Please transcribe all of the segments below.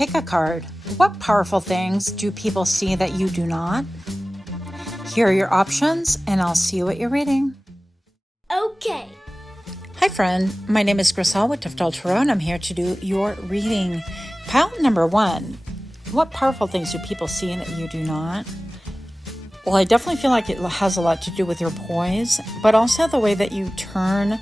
Pick a card. What powerful things do people see that you do not? Here are your options, and I'll see what you're reading. Okay. Hi, friend. My name is Grisel with Untitled Chapter, and I'm here to do your reading. Pile number 1. What powerful things do people see that you do not? Well, I definitely feel like it has a lot to do with your poise, but also the way that you turn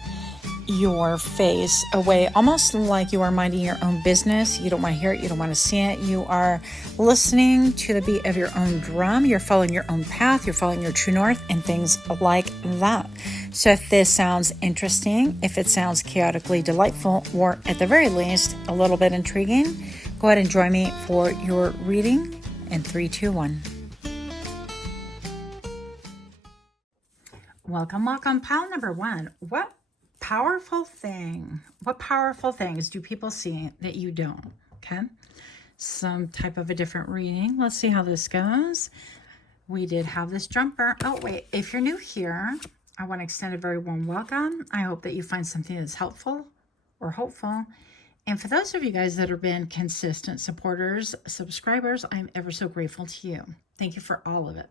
your face away, almost like you are minding your own business. You don't want to hear it. You don't want to see it. You are listening to the beat of your own drum. You're following your own path. You're following your true north and things like that. So if this sounds interesting, if it sounds chaotically delightful, or at the very least, a little bit intriguing, go ahead and join me for your reading in 3, 2, 1. Welcome. Pile number 1. What powerful things do people see that you don't? Okay, some type of a different reading. Let's see how this goes. We did have this jumper. Oh wait, if you're new here, I want to extend a very warm welcome. I hope that you find something that's helpful or hopeful. And for those of you guys that have been consistent supporters, subscribers, I'm ever so grateful to you. Thank you for all of it.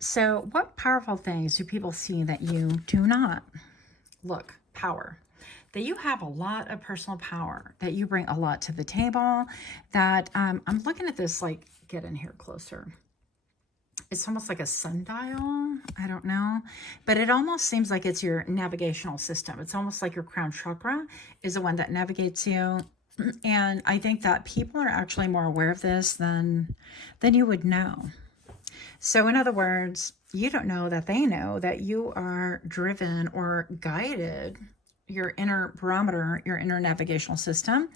So what powerful things do people see that you do not? Look, power. That you have a lot of personal power, that you bring a lot to the table, that I'm looking at this, like, get in here closer. It's almost like a sundial. I don't know. But it almost seems like it's your navigational system. It's almost like your crown chakra is the one that navigates you. And I think that people are actually more aware of this than you would know. So in other words, you don't know that you are driven or guided. Your inner barometer, your inner navigational system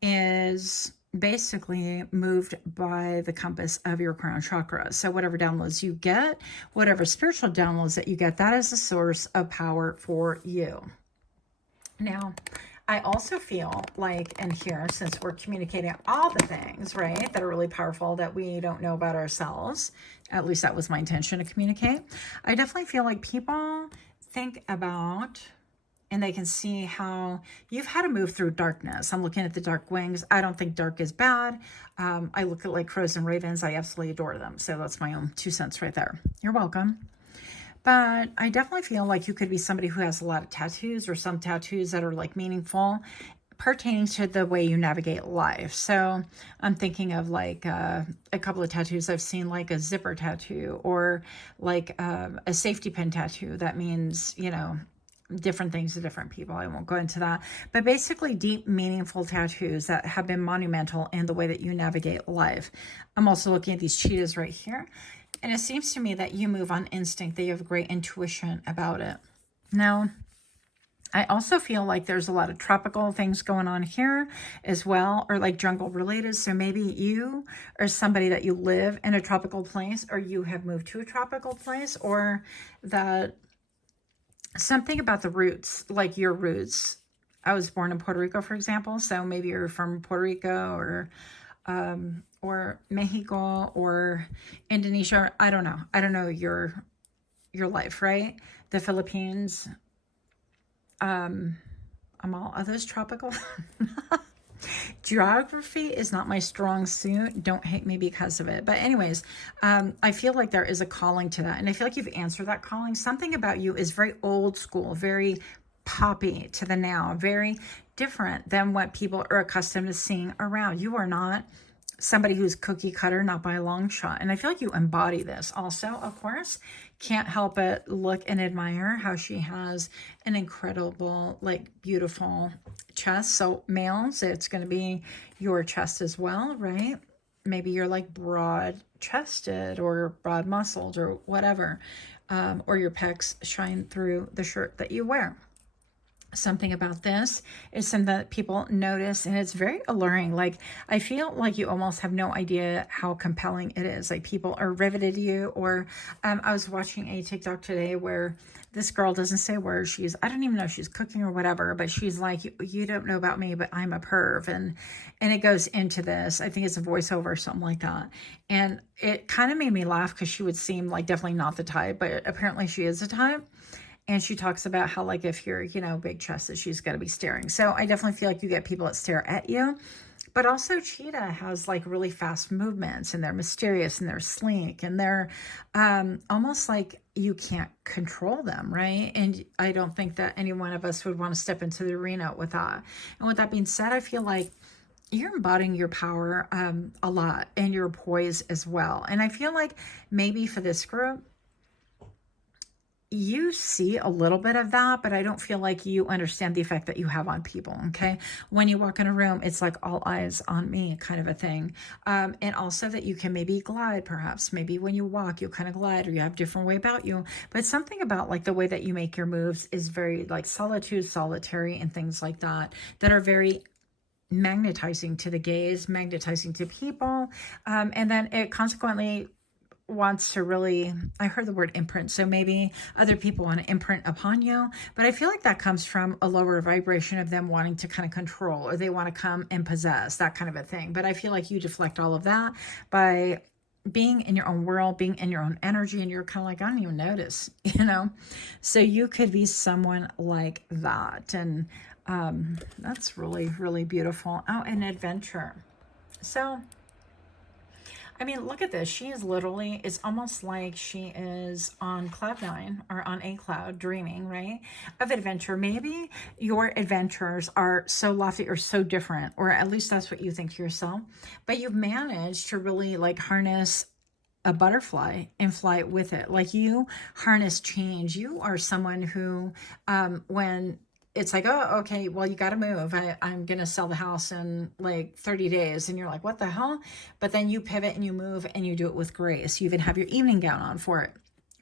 is basically moved by the compass of your crown chakra. So whatever downloads you get, whatever spiritual downloads that you get, that is the source of power for you. Now, I also feel like in here, since we're communicating all the things, right, that are really powerful that we don't know about ourselves, at least that was my intention to communicate, I definitely feel like people think about and they can see how you've had to move through darkness. I'm looking at the dark wings. I don't think dark is bad. I look at like crows and ravens. I absolutely adore them. So that's my own 2 cents right there. You're welcome. But I definitely feel like you could be somebody who has a lot of tattoos or some tattoos that are like meaningful pertaining to the way you navigate life. So I'm thinking of like a couple of tattoos I've seen, like a zipper tattoo or like a safety pin tattoo. That means, you know, different things to different people. I won't go into that. But basically deep, meaningful tattoos that have been monumental in the way that you navigate life. I'm also looking at these cheetahs right here. And it seems to me that you move on instinct, that you have great intuition about it. Now, I also feel like there's a lot of tropical things going on here as well, or like jungle related. So maybe you are somebody that you live in a tropical place, or you have moved to a tropical place, or that something about the roots, like your roots. I was born in Puerto Rico, for example. So maybe you're from Puerto Rico or Mexico or Indonesia. I don't know your life, right? The Philippines. Are those tropical? Geography is not my strong suit. Don't hate me because of it. But anyways, I feel like there is a calling to that. And I feel like you've answered that calling. Something about you is very old school, very poppy to the now, very different than what people are accustomed to seeing around. You are not somebody who's cookie cutter, not by a long shot. And I feel like you embody this also, of course. Can't help but look and admire how she has an incredible, like, beautiful chest. So males, it's going to be your chest as well, right? Maybe you're like broad chested or broad muscled or whatever. Or your pecs shine through the shirt that you wear. Something about this is something that people notice, and it's very alluring. Like, I feel like you almost have no idea how compelling it is. Like, people are riveted to you. Or I was watching a TikTok today where this girl doesn't say where she's, I don't even know if she's cooking or whatever, but she's like, you don't know about me, but I'm a perv. And it goes into this. I think it's a voiceover or something like that. And it kind of made me laugh because she would seem like definitely not the type, but apparently she is the type. And she talks about how, like, if you're, you know, big chested, she's got to be staring. So I definitely feel like you get people that stare at you. But also cheetah has like really fast movements, and they're mysterious and they're sleek, and they're almost like you can't control them, right? And I don't think that any one of us would want to step into the arena with that. And with that being said, I feel like you're embodying your power a lot, and your poise as well. And I feel like maybe for this group, you see a little bit of that, but I don't feel like you understand the effect that you have on people, okay? When you walk in a room, it's like all eyes on me kind of a thing. And also that you can maybe glide, perhaps. Maybe when you walk, you kind of glide, or you have a different way about you. But something about like the way that you make your moves is very like solitude, solitary, and things like that, that are very magnetizing to the gaze, magnetizing to people. And then it consequently wants to really, I heard the word imprint, so maybe other people want to imprint upon you, but I feel like that comes from a lower vibration of them wanting to kind of control, or they want to come and possess, that kind of a thing. But I feel like you deflect all of that by being in your own world, being in your own energy, and you're kind of like, I don't even notice, you know? So you could be someone like that. And that's really, really beautiful. Oh, an adventure. So I mean, look at this. She is literally, it's almost like she is on cloud nine, or on a cloud, dreaming, right? Of adventure. Maybe your adventures are so lofty or so different, or at least that's what you think to yourself. But you've managed to really like harness a butterfly and fly with it. Like you harness change. You are someone who, when it's like, oh, okay, well, you got to move. I'm going to sell the house in like 30 days. And you're like, what the hell? But then you pivot and you move and you do it with grace. You even have your evening gown on for it,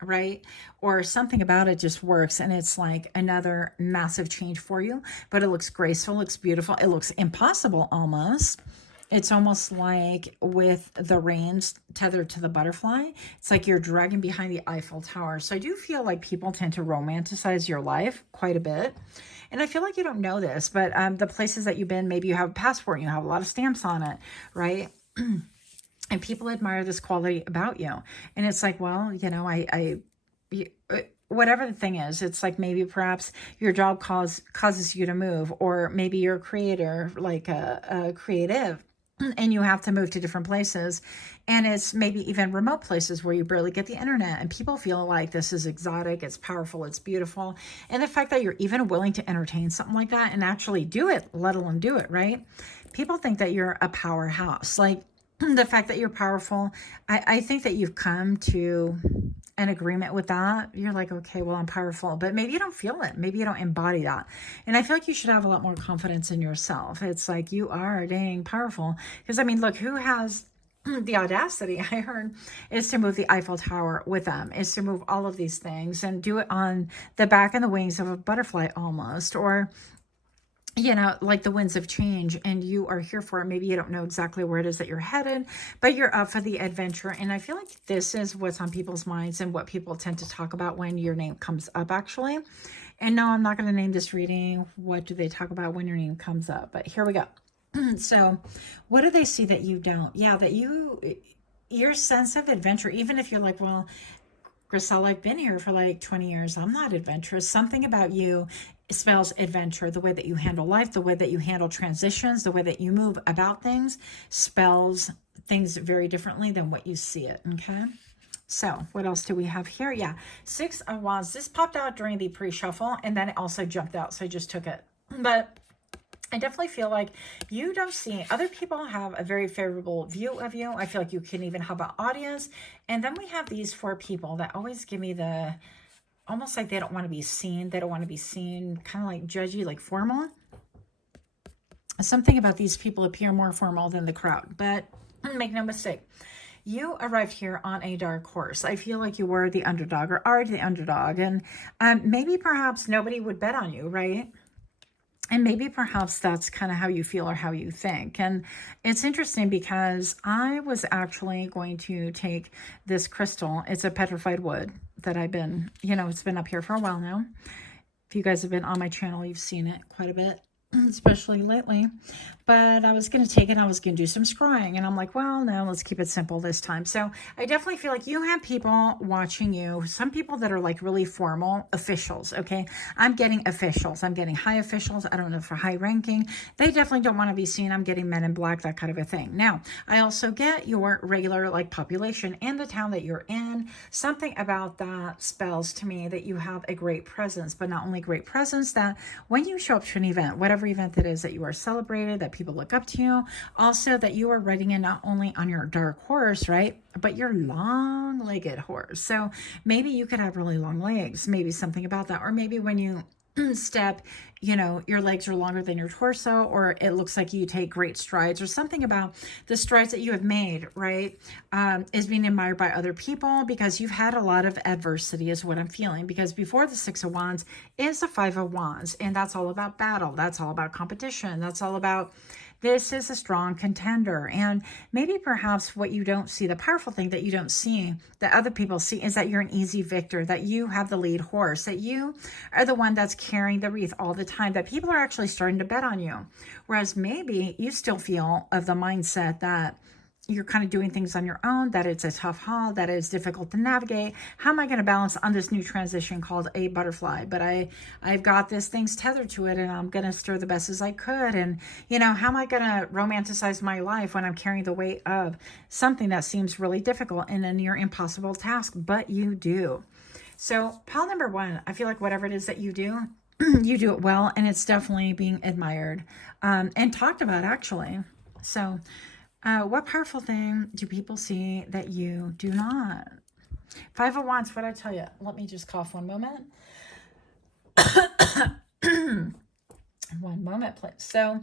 right? Or something about it just works. And it's like another massive change for you, but it looks graceful, looks beautiful. It looks impossible almost. It's almost like with the reins tethered to the butterfly, it's like you're dragging behind the Eiffel Tower. So I do feel like people tend to romanticize your life quite a bit. And I feel like you don't know this, but the places that you've been, maybe you have a passport and you have a lot of stamps on it, right? And people admire this quality about you. And it's like, well, you know, whatever the thing is, it's like maybe perhaps your job causes you to move, or maybe you're a creator, like a creative, and you have to move to different places, and it's maybe even remote places where you barely get the internet, and people feel like this is exotic, it's powerful, it's beautiful. And the fact that you're even willing to entertain something like that and actually do it, let alone do it, right? People think that you're a powerhouse. Like the fact that you're powerful, I think that you've come to an agreement with that. You're like, okay, well, I'm powerful, but maybe you don't feel it. Maybe you don't embody that. And I feel like you should have a lot more confidence in yourself. It's like, you are dang powerful. Because I mean, look, who has the audacity, I heard, is to move the Eiffel Tower with them, is to move all of these things and do it on the back and the wings of a butterfly almost, or you know, like the winds of change, and you are here for it. Maybe you don't know exactly where it is that you're headed, but you're up for the adventure. And I feel like this is what's on people's minds and what people tend to talk about when your name comes up, actually. And no, I'm not going to name this reading. What do they talk about when your name comes up? But here we go. So what do they see that you don't? Yeah, that your sense of adventure, even if you're like, well, Griselle, I've been here for like 20 years. I'm not adventurous. Something about you spells adventure. The way that you handle life, the way that you handle transitions, the way that you move about things spells things very differently than what you see it. Okay. So what else do we have here? Yeah. 6 of Wands. This popped out during the pre-shuffle, and then it also jumped out. So I just took it. But I definitely feel like you don't see, other people have a very favorable view of you. I feel like you can even have an audience. And then we have these 4 people that always give me the, almost like they don't want to be seen. They don't want to be seen, kind of like judgy, like formal. Something about these people appear more formal than the crowd. But make no mistake, you arrived here on a dark horse. I feel like you were the underdog, or are the underdog. And maybe perhaps nobody would bet on you, right? And maybe perhaps that's kind of how you feel or how you think. And it's interesting because I was actually going to take this crystal. It's a petrified wood that I've been, you know, it's been up here for a while now. If you guys have been on my channel, you've seen it quite a bit. especially lately. But I was going to take it, I was going to do some scrying. And I'm like, well, no, let's keep it simple this time. So I definitely feel like you have people watching you, some people that are like really formal officials. Okay. I'm getting officials. I'm getting high officials. I don't know for high ranking. They definitely don't want to be seen. I'm getting men in black, that kind of a thing. Now, I also get your regular like population in the town that you're in. Something about that spells to me that you have a great presence, but not only great presence, that when you show up to an event, whatever event it is, that you are celebrated, that people look up to you. Also, that you are riding in not only on your dark horse, right, but your long-legged horse. So maybe you could have really long legs, maybe something about that. Or maybe when you step, you know, your legs are longer than your torso, or it looks like you take great strides, or something about the strides that you have made, right, is being admired by other people because you've had a lot of adversity is what I'm feeling. Because before the Six of Wands is the Five of Wands, and that's all about battle. That's all about competition. That's all about this is a strong contender. And maybe perhaps what you don't see, the powerful thing that you don't see, that other people see, is that you're an easy victor, that you have the lead horse, that you are the one that's carrying the wreath all the time, that people are actually starting to bet on you. Whereas maybe you still feel of the mindset that you're kind of doing things on your own, that it's a tough haul, that it's difficult to navigate. How am I going to balance on this new transition called a butterfly? But I've got this thing's tethered to it, and I'm going to stir the best as I could. And, you know, how am I going to romanticize my life when I'm carrying the weight of something that seems really difficult and a near impossible task? But you do. So pile number one, I feel like whatever it is that you do, you do it well, and it's definitely being admired and talked about, actually. So what powerful thing do people see that you do not? Five of Wands, what I tell you? Let me just cough one moment. One moment, please. So,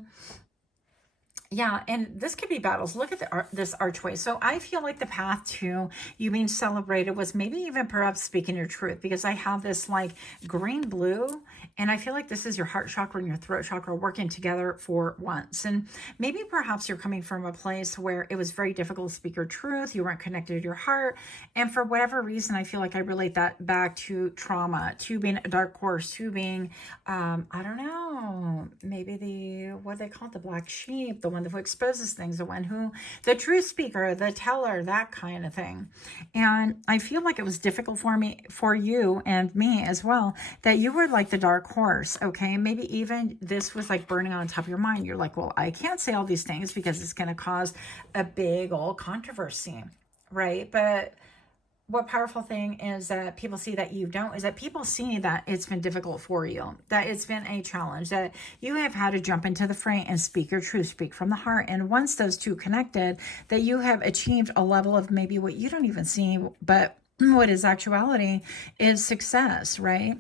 yeah, and this could be battles. Look at this archway. So I feel like the path to you being celebrated was maybe even perhaps speaking your truth, because I have this like green blue, and I feel like this is your heart chakra and your throat chakra working together for once. And maybe perhaps you're coming from a place where it was very difficult to speak your truth. You weren't connected to your heart. And for whatever reason, I feel like I relate that back to trauma, to being a dark horse, to being, I don't know, maybe what they call it, the black sheep, the one who exposes things, the one who, the truth speaker, the teller, that kind of thing. And I feel like it was difficult for me, for you and me as well, that you were like the dark horse. Okay. Maybe even this was like burning on top of your mind. You're like, well, I can't say all these things because it's going to cause a big old controversy. Right. But what powerful thing is that people see that you don't, is that people see that it's been difficult for you, that it's been a challenge, that you have had to jump into the fray and speak your truth, speak from the heart. And once those two connected, that you have achieved a level of maybe what you don't even see, but what is actuality is success, right?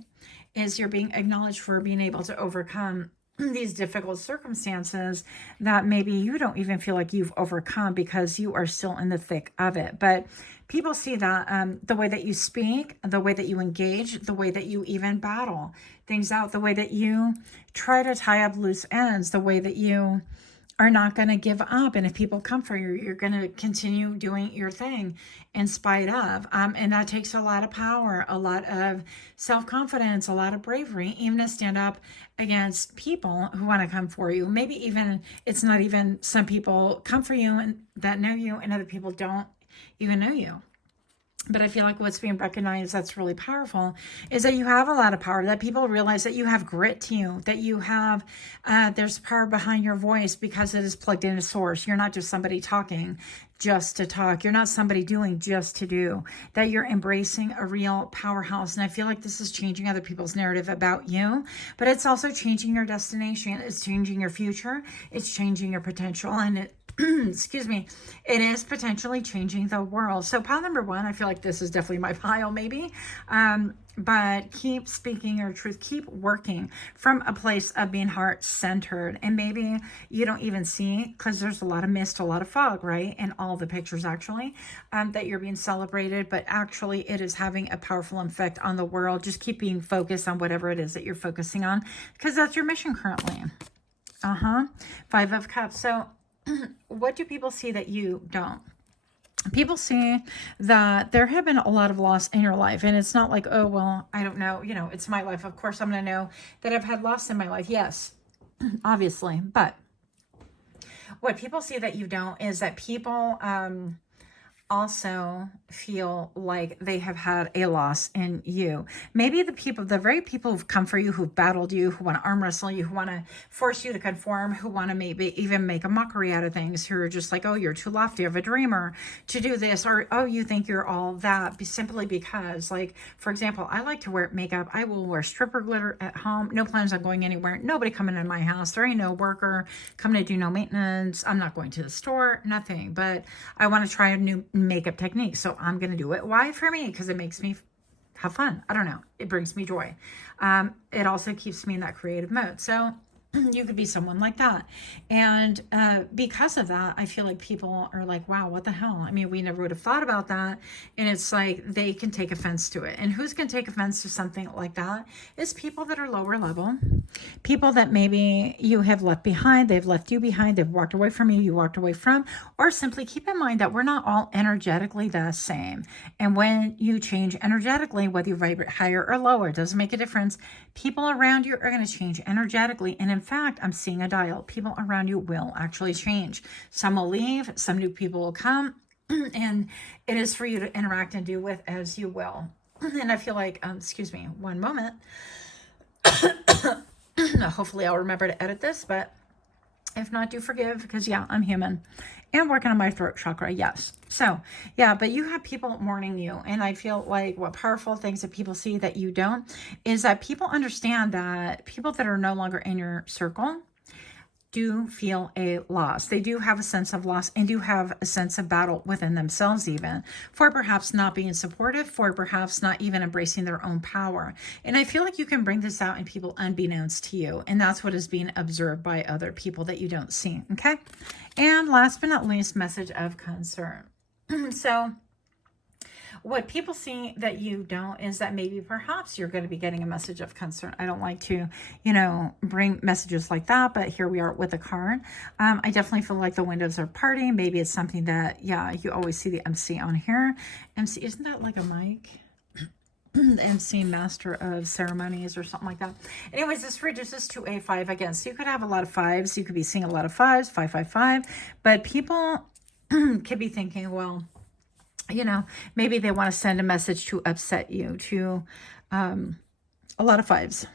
Is you're being acknowledged for being able to overcome these difficult circumstances that maybe you don't even feel like you've overcome because you are still in the thick of it. But people see that the way that you speak, the way that you engage, the way that you even battle things out, the way that you try to tie up loose ends, the way that you are not going to give up. And if people come for you, you're going to continue doing your thing in spite of. And that takes a lot of power, a lot of self-confidence, a lot of bravery, even to stand up against people who want to come for you. Maybe even, it's not even, some people come for you and that know you, and other people don't even know you. But I feel like what's being recognized that's really powerful is that you have a lot of power, that people realize that you have grit to you, that you have, there's power behind your voice because it is plugged into source. You're not just somebody talking just to talk. You're not somebody doing just to do, that you're embracing a real powerhouse. And I feel like this is changing other people's narrative about you, but it's also changing your destination. It's changing your future. It's changing your potential. And it, excuse me, it is potentially changing the world. So pile number one, I feel like this is definitely my pile maybe, but keep speaking your truth, keep working from a place of being heart-centered. And maybe you don't even see, because there's a lot of mist, a lot of fog, right, in all the pictures actually, that you're being celebrated, but actually it is having a powerful effect on the world. Just keep being focused on whatever it is that you're focusing on, because that's your mission currently. Five of Cups. So what do people see that you don't? People see that there have been a lot of loss in your life. And it's not like, oh, well, I don't know. You know, it's my life. Of course, I'm going to know that I've had loss in my life. Yes. obviously. But what people see that you don't is that people also feel like they have had a loss in you. Maybe the very people who've come for you, who've battled you, who want to arm wrestle you, who want to force you to conform, who want to maybe even make a mockery out of things, who are just like, oh, you're too lofty of a dreamer to do this, or oh, you think you're all that, simply because, like, for example, I like to wear makeup. I will wear stripper glitter at home. No plans on going anywhere. Nobody coming in my house. There ain't no worker coming to do no maintenance. I'm not going to the store, nothing. But I want to try a new makeup technique, so I'm going to do it. Why? For me, because it makes me have fun. I don't know. It brings me joy. It also keeps me in that creative mode. So you could be someone like that. And because of that, I feel like people are like, wow, what the hell? I mean, we never would have thought about that. And it's like they can take offense to it. And who's going to take offense to something like that? Is people that are lower level, people that maybe you have left behind, they've left you behind, they've walked away from you, you walked away from, or simply keep in mind that we're not all energetically the same. And when you change energetically, whether you vibrate higher or lower, it doesn't make a difference. People around you are going to change energetically. And in fact, I'm seeing a dial. People around you will actually change. Some will leave, some new people will come, and it is for you to interact and do with as you will. And I feel like, excuse me, one moment. Hopefully I'll remember to edit this, but if not, do forgive, because yeah, I'm human and working on my throat chakra. Yes. So yeah, but you have people mourning you. And I feel like what powerful things that people see that you don't is that people understand that people that are no longer in your circle do feel a loss. They do have a sense of loss and do have a sense of battle within themselves, even for perhaps not being supportive, for perhaps not even embracing their own power. And I feel like you can bring this out in people unbeknownst to you. And that's what is being observed by other people that you don't see. Okay. And last but not least, message of concern. So what people see that you don't is that maybe perhaps you're going to be getting a message of concern. I don't like to, bring messages like that, but here we are with a card. I definitely feel like the windows are parting. Maybe it's something that, yeah, you always see the MC on here. MC, isn't that like a mic? MC, master of ceremonies or something like that. Anyways, this reduces to a 5 again. So you could have a lot of 5s. You could be seeing a lot of 5s, 5, 5, 5. But people could be thinking, well, maybe they want to send a message to upset you, to a lot of 5s.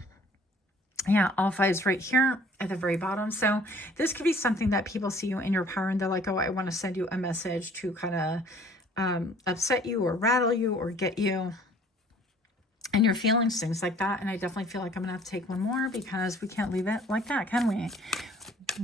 Yeah, all 5s right here at the very bottom. So this could be something that people see you in your power and they're like, oh, I want to send you a message to kind of upset you or rattle you or get you and your feelings, things like that. And I definitely feel like I'm gonna have to take one more because we can't leave it like that, can we?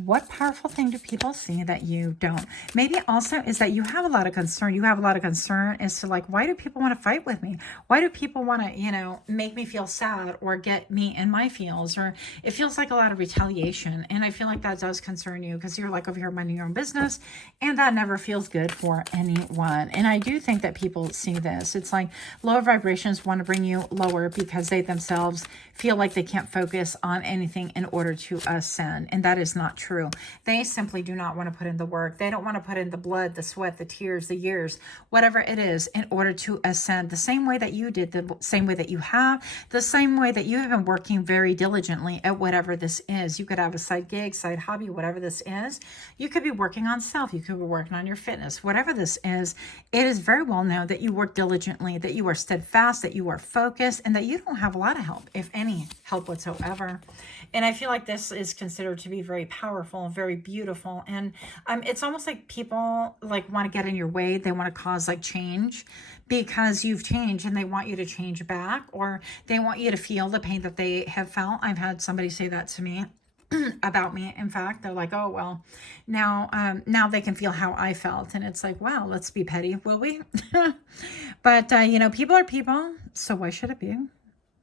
What powerful thing do people see that you don't? Maybe also is that you have a lot of concern. You have a lot of concern as to like, why do people want to fight with me? Why do people want to, make me feel sad or get me in my feels? Or it feels like a lot of retaliation. And I feel like that does concern you because you're like over here minding your own business and that never feels good for anyone. And I do think that people see this. It's like lower vibrations want to bring you lower because they themselves feel like they can't focus on anything in order to ascend. And that is not true. They simply do not want to put in the work. They don't want to put in the blood, the sweat, the tears, the years, whatever it is in order to ascend the same way that you did, the same way that you have, the same way that you have been working very diligently at whatever this is. You could have a side gig, side hobby, whatever this is. You could be working on self. You could be working on your fitness, whatever this is. It is very well known that you work diligently, that you are steadfast, that you are focused, and that you don't have a lot of help, if any help whatsoever. And I feel like this is considered to be very powerful, very beautiful. And it's almost like people like want to get in your way. They want to cause like change because you've changed and they want you to change back, or they want you to feel the pain that they have felt. I've had somebody say that to me about me. In fact, they're like, oh, well, now they can feel how I felt. And it's like, wow, let's be petty, will we? But, people are people. So why should it be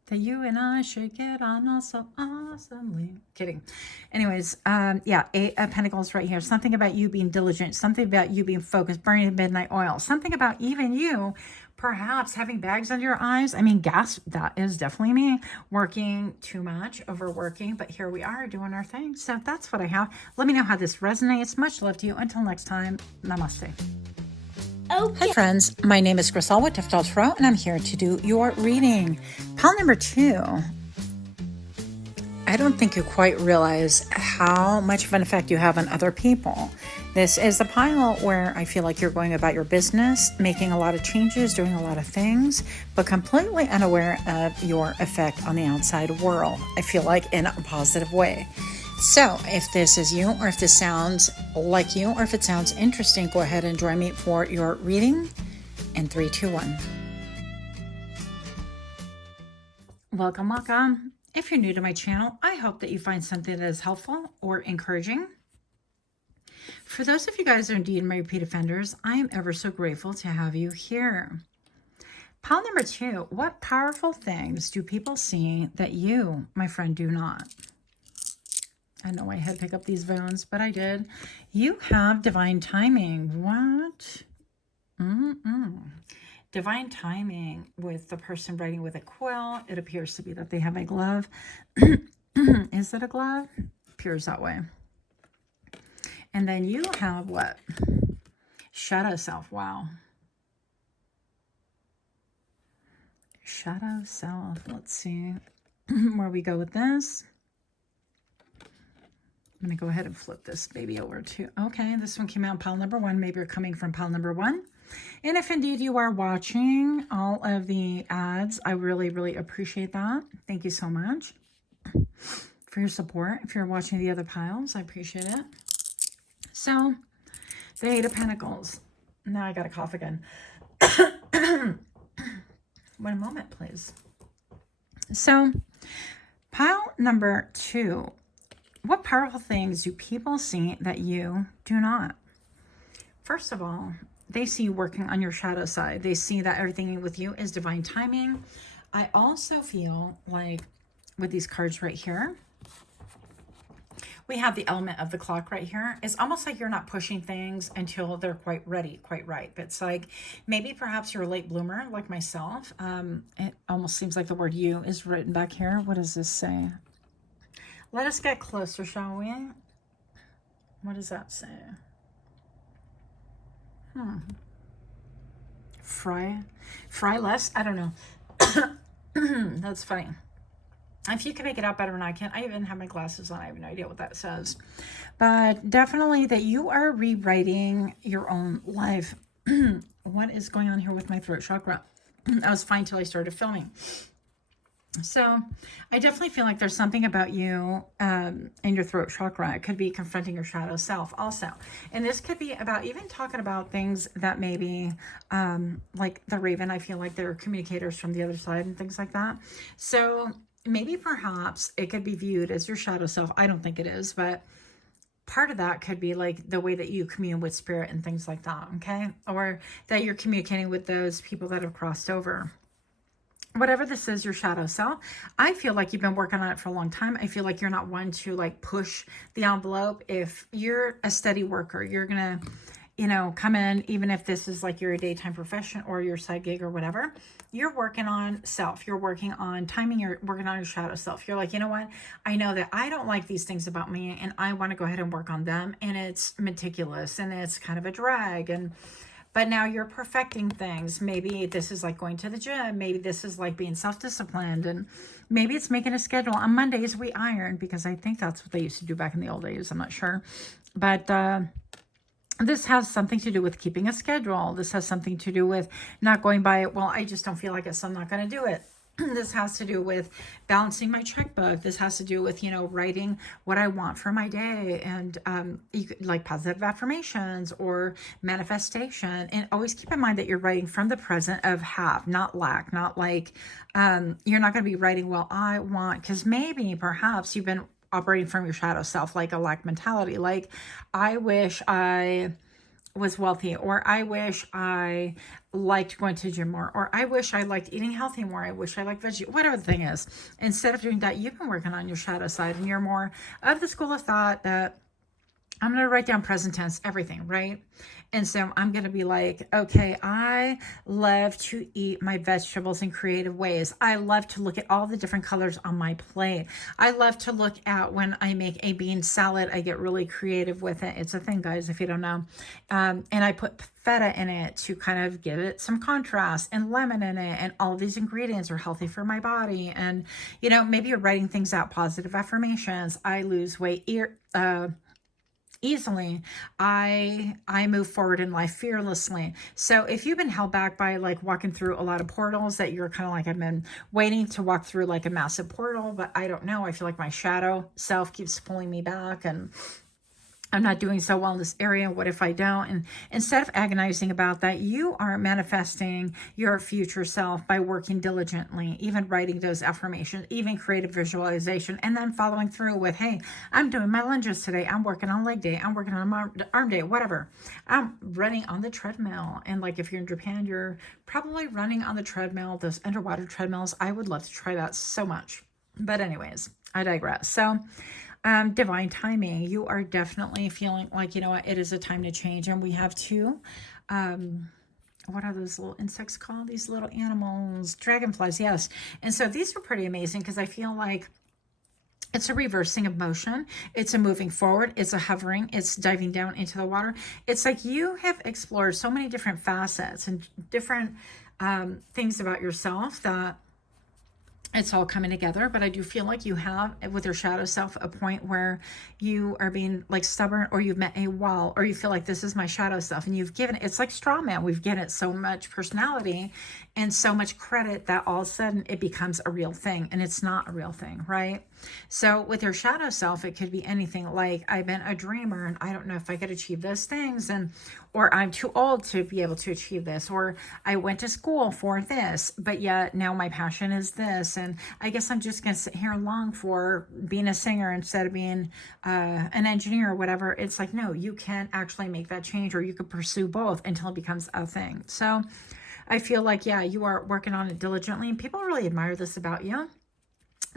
that you and I should get on so awesomely? Kidding. Anyways, yeah, 8 of Pentacles right here. Something about you being diligent. Something about you being focused, burning midnight oil. Something about even you perhaps having bags under your eyes. I mean, gas, that is definitely me. Working too much, overworking. But here we are doing our thing. So that's what I have. Let me know how this resonates. Much love to you. Until next time, namaste. Okay. Hi friends, my name is Griselle with Untitled Chapter, and I'm here to do your reading. Pile number 2 I don't think you quite realize how much of an effect you have on other people. This is a pile where I feel like you're going about your business, making a lot of changes, doing a lot of things, but completely unaware of your effect on the outside world. I feel like in a positive way. So if this is you, or if this sounds like you, or if it sounds interesting, go ahead and join me for your reading in 3, 2, 1. Welcome. If you're new to my channel, I hope that you find something that is helpful or encouraging. For those of you guys who are indeed my repeat offenders, I am ever so grateful to have you here. Pile number 2, what powerful things do people see that you, my friend, do not? I know I had to pick up these bones, but I did. You have divine timing. What? Divine timing with the person writing with a quill. It appears to be that they have a glove. Is it a glove? Appears that way. And then you have what? Shadow self. Wow. Shadow self. Let's see where we go with this. I'm going to go ahead and flip this baby over to, okay, this one came out pile number 1. Maybe you're coming from pile number 1. And if indeed you are watching all of the ads, I really, really appreciate that. Thank you so much for your support. If you're watching the other piles, I appreciate it. So, the 8 of Pentacles. Now I got to cough again. One moment, please. So, pile number 2. What powerful things do people see that you do not? First of all, they see you working on your shadow side. They see that everything with you is divine timing. I also feel like with these cards right here, we have the element of the clock right here. It's almost like you're not pushing things until they're quite ready, quite right. But it's like maybe perhaps you're a late bloomer like myself. It almost seems like the word you is written back here. What does this say? Let us get closer, shall we? What does that say? Fry less? I don't know. That's funny. If you can make it out better than I can. I even have my glasses on. I have no idea what that says. But definitely that you are rewriting your own life. What is going on here with my throat chakra? I was fine till I started filming. So I definitely feel like there's something about you in your throat chakra. It could be confronting your shadow self also. And this could be about even talking about things that maybe like the Raven, I feel like they're communicators from the other side and things like that. So maybe perhaps it could be viewed as your shadow self. I don't think it is, but part of that could be like the way that you commune with spirit and things like that, okay? Or that you're communicating with those people that have crossed over. Whatever this is, your shadow self, I feel like you've been working on it for a long time. I feel like you're not one to like push the envelope. If you're a steady worker, you're going to, you know, come in, even if this is like your daytime profession or your side gig or whatever, you're working on self. You're working on timing. You're working on your shadow self. You're like, you know what? I know that I don't like these things about me and I want to go ahead and work on them. And it's meticulous and it's kind of a drag. But now you're perfecting things. Maybe this is like going to the gym. Maybe this is like being self-disciplined. And maybe it's making a schedule. On Mondays, we iron because I think that's what they used to do back in the old days. I'm not sure. But this has something to do with keeping a schedule. This has something to do with not going by it. Well, I just don't feel like it, so I'm not going to do it. This has to do with balancing my checkbook. This has to do with, you know, writing what I want for my day and you could, like positive affirmations or manifestation. And always keep in mind that you're writing from the present of have, not lack, not like you're not going to be writing, well, I want, because maybe perhaps you've been operating from your shadow self, like a lack mentality. Like, I wish I was wealthy, or I wish I liked going to the gym more, or I wish I liked eating healthy more, I wish I liked veggie, whatever the thing is. Instead of doing that, you've been working on your shadow side, and you're more of the school of thought that I'm going to write down present tense, everything, right? And so I'm going to be like, okay, I love to eat my vegetables in creative ways. I love to look at all the different colors on my plate. I love to look at when I make a bean salad, I get really creative with it. It's a thing, guys, if you don't know. And I put feta in it to kind of give it some contrast, and lemon in it. And all of these ingredients are healthy for my body. And, you know, maybe you're writing things out, positive affirmations. I lose weight easily. I move forward in life fearlessly. So if you've been held back by like walking through a lot of portals, that you're kind of like, I've been waiting to walk through like a massive portal, but I don't know, I feel like my shadow self keeps pulling me back, and I'm not doing so well in this area. What if I don't? And instead of agonizing about that, you are manifesting your future self by working diligently, even writing those affirmations, even creative visualization, and then following through with, hey, I'm doing my lunges today. I'm working on leg day. I'm working on arm day, whatever. I'm running on the treadmill. And like if you're in Japan, you're probably running on the treadmill, those underwater treadmills. I would love to try that so much. But anyways, I digress. So divine timing, you are definitely feeling like, you know what, it is a time to change. And we have two, what are those little insects called? These little animals, dragonflies, yes. And so these are pretty amazing because I feel like it's a reversing of motion. It's a moving forward. It's a hovering. It's diving down into the water. It's like you have explored so many different facets and different things about yourself that it's all coming together. But I do feel like you have, with your shadow self, a point where you are being like stubborn, or you've met a wall, or you feel like this is my shadow self, and you've given it's like straw man. We've given it so much personality and so much credit that all of a sudden it becomes a real thing, and it's not a real thing, right? So with your shadow self, it could be anything like, I've been a dreamer and I don't know if I could achieve those things, and or I'm too old to be able to achieve this, or I went to school for this, but yet now my passion is this, and I guess I'm just going to sit here and long for being a singer instead of being an engineer or whatever. It's like, no, you can actually make that change, or you could pursue both until it becomes a thing. So I feel like, yeah, you are working on it diligently, and people really admire this about you.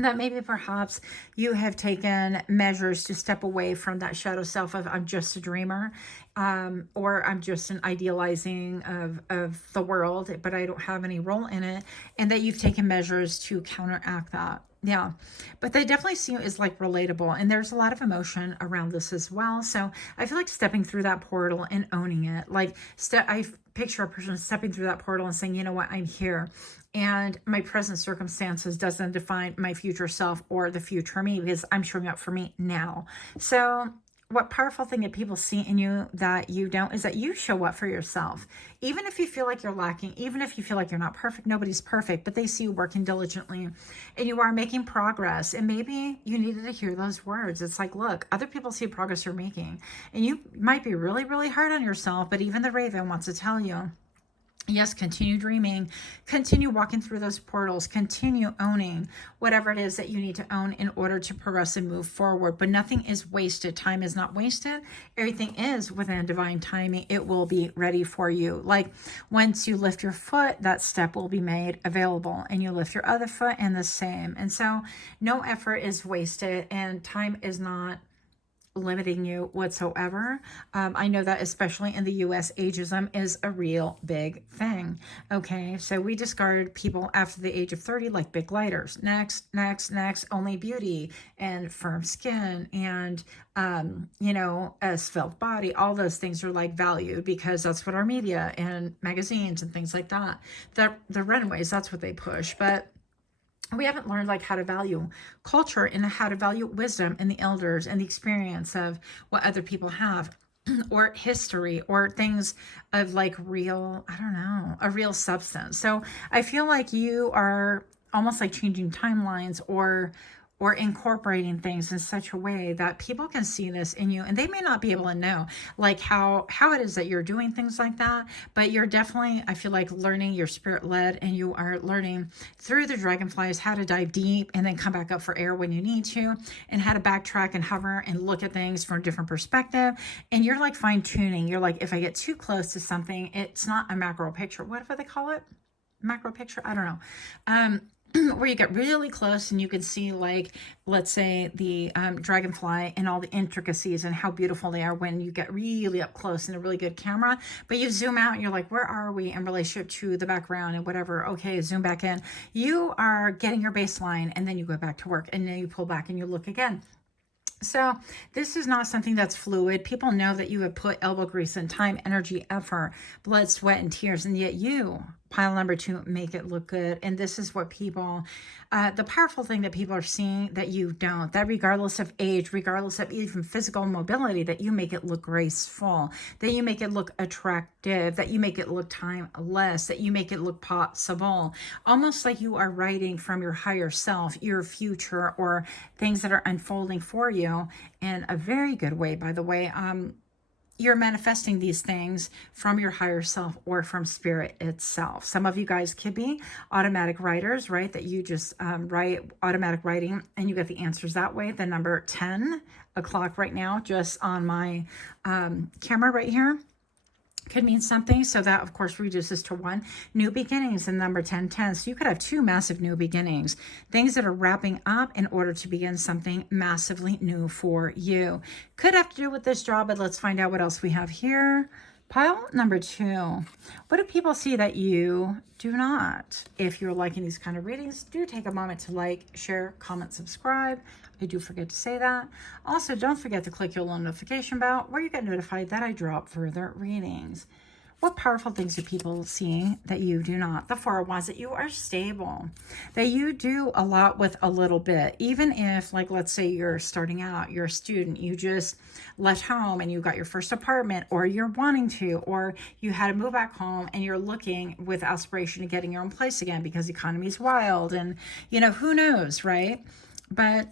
That maybe perhaps you have taken measures to step away from that shadow self of, I'm just a dreamer, or I'm just an idealizing of the world, but I don't have any role in it. And that you've taken measures to counteract that. Yeah, but they definitely see you as like relatable, and there's a lot of emotion around this as well. So I feel like stepping through that portal and owning it, like I picture a person stepping through that portal and saying, you know what, I'm here, and my present circumstances doesn't define my future self or the future me, because I'm showing up for me now. So what powerful thing that people see in you that you don't is that you show up for yourself. Even if you feel like you're lacking, even if you feel like you're not perfect, nobody's perfect, but they see you working diligently and you are making progress. And maybe you needed to hear those words. It's like, look, other people see progress you're making, and you might be really, really hard on yourself, but even the Raven wants to tell you, yes, continue dreaming, continue walking through those portals, continue owning whatever it is that you need to own in order to progress and move forward. But nothing is wasted. Time is not wasted. Everything is within divine timing. It will be ready for you. Like once you lift your foot, that step will be made available, and you lift your other foot and the same. And so no effort is wasted, and time is not limiting you whatsoever. I know that especially in the US, ageism is a real big thing. Okay, so we discard people after the age of 30 like big lighters. Next, only beauty and firm skin and a svelte body. All those things are like valued because that's what our media and magazines and things like that, the runways, that's what they push. But we haven't learned like how to value culture and how to value wisdom and the elders and the experience of what other people have, or history, or things of like real, I don't know, a real substance. So I feel like you are almost like changing timelines, or incorporating things in such a way that people can see this in you, and they may not be able to know like how it is that you're doing things like that, but you're definitely, I feel like, learning, your spirit led, and you are learning through the dragonflies how to dive deep and then come back up for air when you need to, and how to backtrack and hover and look at things from a different perspective. And you're like fine tuning. You're like, if I get too close to something, it's not a macro picture. What do they call it? Macro picture? I don't know. where you get really close and you can see, like, let's say the dragonfly and all the intricacies and how beautiful they are when you get really up close in a really good camera. But you zoom out and you're like, where are we in relationship to the background and whatever? Okay, zoom back in. You are getting your baseline, and then you go back to work, and then you pull back and you look again. So this is not something that's fluid. People know that you have put elbow grease and time, energy, effort, blood, sweat, and tears, and yet you, pile number 2, make it look good. And this is what people, the powerful thing that people are seeing that you don't, that regardless of age, regardless of even physical mobility, that you make it look graceful, that you make it look attractive, that you make it look timeless, that you make it look possible, almost like you are writing from your higher self, your future, or things that are unfolding for you in a very good way, by the way. You're manifesting these things from your higher self or from spirit itself. Some of you guys could be automatic writers, right? That you just write automatic writing and you get the answers that way. The number 10 o'clock right now, just on my camera right here, could mean something. So that, of course, reduces to 1. New beginnings in number 1010. So you could have 2 massive new beginnings, things that are wrapping up in order to begin something massively new for you. Could have to do with this job, but let's find out what else we have here. Pile number 2. What do people see that you do not? If you're liking these kind of readings, do take a moment to like, share, comment, subscribe. I do forget to say that. Also, don't forget to click your little notification bell where you get notified that I drop further readings. What powerful things are people seeing that you do not? The 4 of Wands, that you are stable, that you do a lot with a little bit. Even if, like, let's say you're starting out, you're a student, you just left home and you got your first apartment, or you're wanting to, or you had to move back home and you're looking with aspiration to getting your own place again because the economy's wild and, you know, who knows, right? But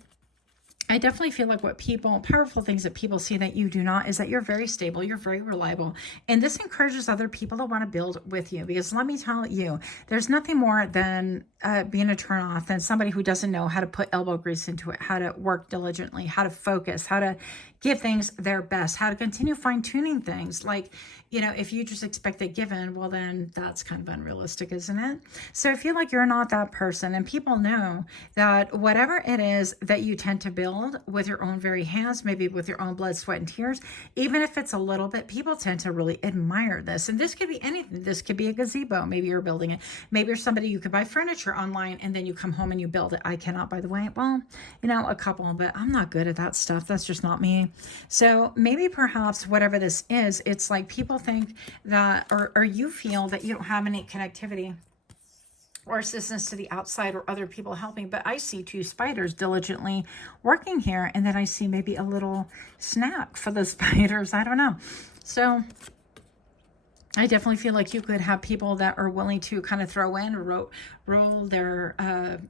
I definitely feel like what people, powerful things that people see that you do not, is that you're very stable, you're very reliable. And this encourages other people to want to build with you, because let me tell you, there's nothing more than being a turnoff than somebody who doesn't know how to put elbow grease into it, how to work diligently, how to focus, how to give things their best, how to continue fine-tuning things. Like, you know, if you just expect it given, well, then that's kind of unrealistic, isn't it? So I feel like you're not that person, and people know that whatever it is that you tend to build with your own very hands, maybe with your own blood, sweat, and tears, even if it's a little bit, people tend to really admire this. And this could be anything. This could be a gazebo. Maybe you're building it. Maybe you're somebody, you could buy furniture online and then you come home and you build it. I cannot, by the way. Well, you know, a couple, but I'm not good at that stuff. That's just not me. So maybe perhaps whatever this is, it's like people think that, or you feel that you don't have any connectivity or assistance to the outside or other people helping. But I see 2 spiders diligently working here, and then I see maybe a little snack for the spiders. I don't know. So I definitely feel like you could have people that are willing to kind of throw in or roll their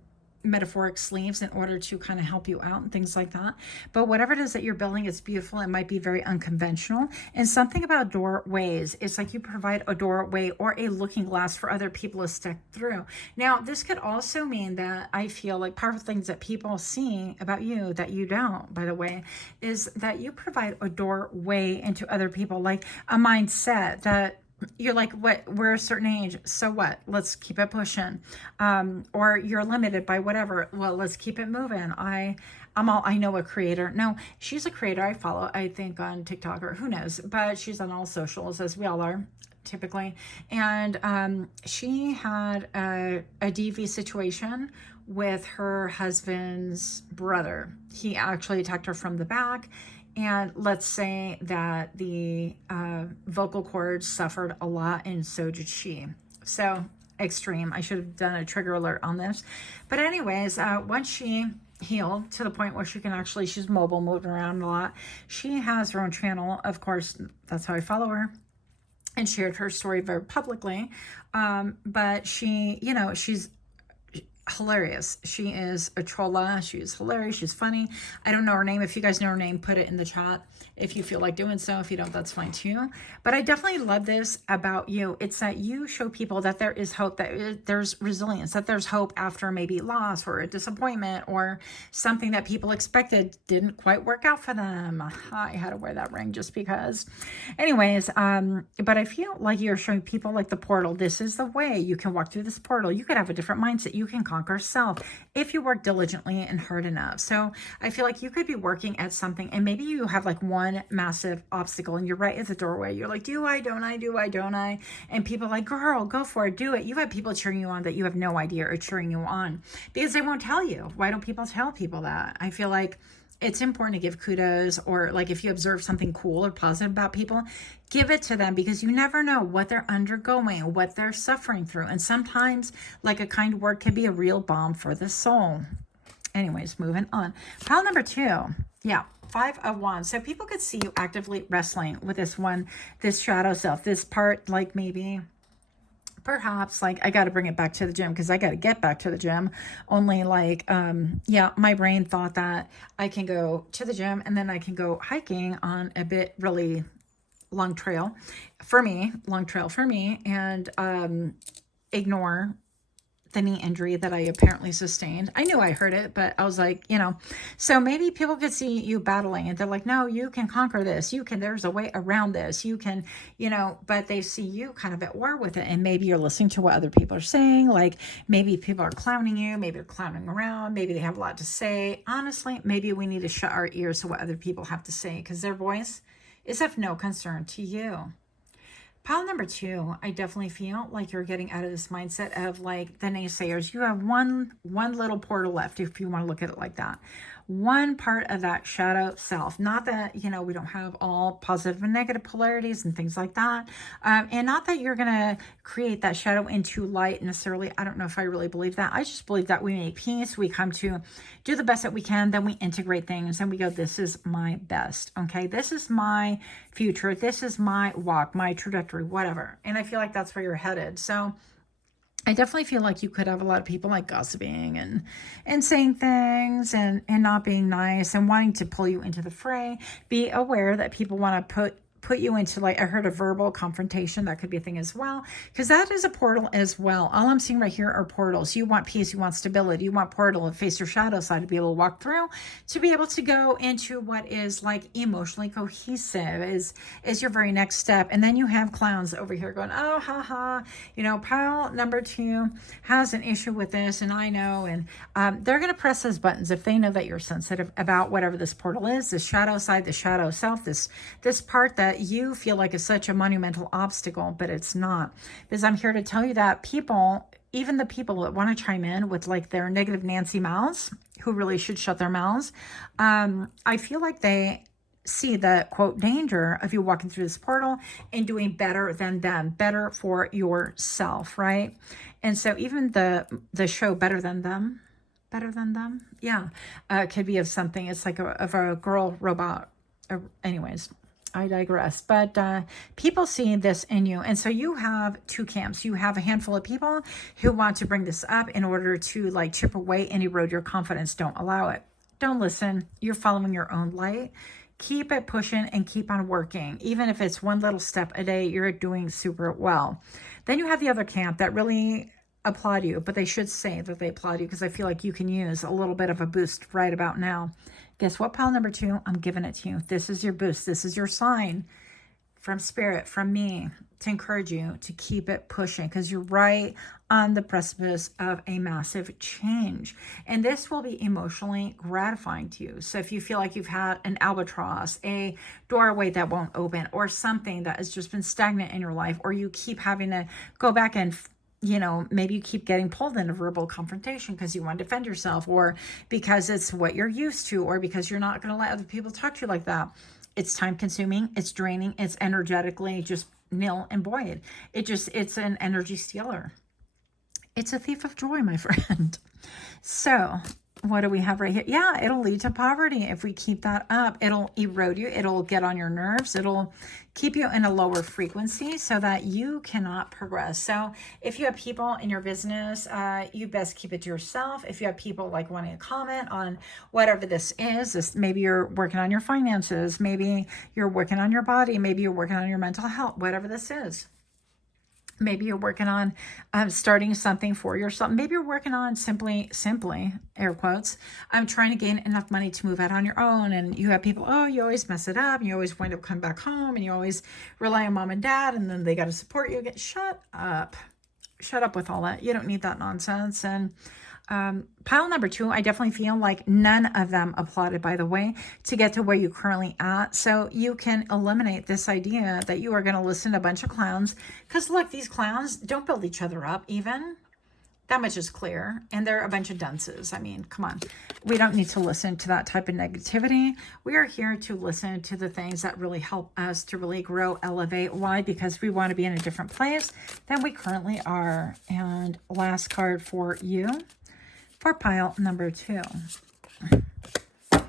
metaphoric sleeves in order to kind of help you out and things like that. But whatever it is that you're building is beautiful. It might be very unconventional. And something about doorways, it's like you provide a doorway or a looking glass for other people to step through. Now, this could also mean that I feel like powerful things that people see about you that you don't, by the way, is that you provide a doorway into other people, like a mindset that you're like, what, we're a certain age, so what, let's keep it pushing. Or you're limited by whatever, well, let's keep it moving. I know a creator. No, she's a creator I follow, I think, on TikTok, or who knows, but she's on all socials, as we all are typically. And she had a DV situation with her husband's brother. He actually attacked her from the back. And let's say that the vocal cords suffered a lot, and so did she. So extreme. I should have done a trigger alert on this. But anyways, once she healed to the point where she can actually, she's mobile, moving around a lot. She has her own channel. Of course, that's how I follow her, and shared her story very publicly. But she, you know, she's hilarious. She is a trolla. She's hilarious. She's funny. I don't know her name. If you guys know her name, put it in the chat if you feel like doing so. If you don't, that's fine too. But I definitely love this about you. It's that you show people that there is hope, that there's resilience, that there's hope after maybe loss or a disappointment or something that people expected didn't quite work out for them. I had to wear that ring just because. Anyways, but I feel like you're showing people like the portal. This is the way you can walk through this portal. You could have a different mindset. You can conquer self if you work diligently and hard enough. So I feel like you could be working at something and maybe you have like one massive obstacle and you're right at the doorway. You're like, do I, don't I, do I, don't I? And people are like, girl, go for it, do it. You have people cheering you on that you have no idea are cheering you on because they won't tell you. Why don't people tell people that? I feel like it's important to give kudos, or like if you observe something cool or positive about people, give it to them because you never know what they're undergoing, what they're suffering through. And sometimes like a kind word can be a real balm for the soul. Anyways, moving on. Pile number 2. Yeah. 5 of Wands. So people could see you actively wrestling with this shadow self, this part, like maybe perhaps like I got to bring it back to the gym because I got to get back to the gym. Only like, yeah, my brain thought that I can go to the gym and then I can go hiking on a bit really long trail for me, and ignore the knee injury that I apparently sustained. I knew I heard it, but I was like, so maybe people could see you battling and they're like, no, you can conquer this. There's a way around this. You can, but they see you kind of at war with it. And maybe you're listening to what other people are saying. Like maybe people are clowning you. Maybe they're clowning around. Maybe they have a lot to say. Honestly, maybe we need to shut our ears to what other people have to say because their voice is of no concern to you. Pile number 2, I definitely feel like you're getting out of this mindset of like the naysayers. You have one little portal left, if you want to look at it like that. One part of that shadow self. Not that, we don't have all positive and negative polarities and things like that. And not that you're going to create that shadow into light necessarily. I don't know if I really believe that. I just believe that we make peace. We come to do the best that we can. Then we integrate things and we go, this is my best. Okay. This is my future. This is my walk, my trajectory, whatever. And I feel like that's where you're headed. So I definitely feel like you could have a lot of people like gossiping and saying things and not being nice and wanting to pull you into the fray. Be aware that people want to put you into, like, I heard a verbal confrontation. That could be a thing as well, because that is a portal as well. All I'm seeing right here are portals. You want peace, you want stability, you want portal to face your shadow side, to be able to walk through, to be able to go into what is like emotionally cohesive is your very next step. And then you have clowns over here going, oh, haha, pile number 2 has an issue with this, and I know, and they're going to press those buttons if they know that you're sensitive about whatever this portal is, the shadow side, the shadow self, this part that you feel like is such a monumental obstacle, but it's not. Because I'm here to tell you that people, even the people that want to chime in with like their negative Nancy mouths, who really should shut their mouths, I feel like they see the quote danger of you walking through this portal and doing better than them, better for yourself, right? And so even the show better than them, yeah, could be of something. It's like of a girl robot. Anyways, I digress. But people see this in you. And so you have 2 camps. You have a handful of people who want to bring this up in order to like chip away and erode your confidence. Don't allow it. Don't listen. You're following your own light. Keep it pushing and keep on working. Even if it's one little step a day, you're doing super well. Then you have the other camp that really applaud you, but they should say that they applaud you, because I feel like you can use a little bit of a boost right about now. Guess what, pile number 2? I'm giving it to you. This is your boost. This is your sign from spirit, from me, to encourage you to keep it pushing, because you're right on the precipice of a massive change. And this will be emotionally gratifying to you. So if you feel like you've had an albatross, a doorway that won't open, or something that has just been stagnant in your life, or you keep having to go back and maybe you keep getting pulled into verbal confrontation because you want to defend yourself, or because it's what you're used to, or because you're not going to let other people talk to you like that. It's time consuming, it's draining, it's energetically just nil and void. It's an energy stealer. It's a thief of joy, my friend. So what do we have right here? Yeah, it'll lead to poverty if we keep that up. It'll erode you. It'll get on your nerves. It'll keep you in a lower frequency so that you cannot progress. So if you have people in your business, you best keep it to yourself. If you have people like wanting to comment on whatever this is, maybe you're working on your finances, maybe you're working on your body, maybe you're working on your mental health, whatever this is. Maybe you're working on starting something for yourself. Maybe you're working on simply, air quotes, trying to gain enough money to move out on your own. And you have people, oh, you always mess it up. And you always wind up coming back home, and you always rely on mom and dad, and then they got to support you again. Shut up. Shut up with all that. You don't need that nonsense. And Pile number 2, I definitely feel like none of them applauded, by the way, to get to where you currently at. So you can eliminate this idea that you are going to listen to a bunch of clowns. Because look, these clowns don't build each other up even. That much is clear. And they're a bunch of dunces. I mean, come on. We don't need to listen to that type of negativity. We are here to listen to the things that really help us to really grow, elevate. Why? Because we want to be in a different place than we currently are. And last card for you for pile number 2.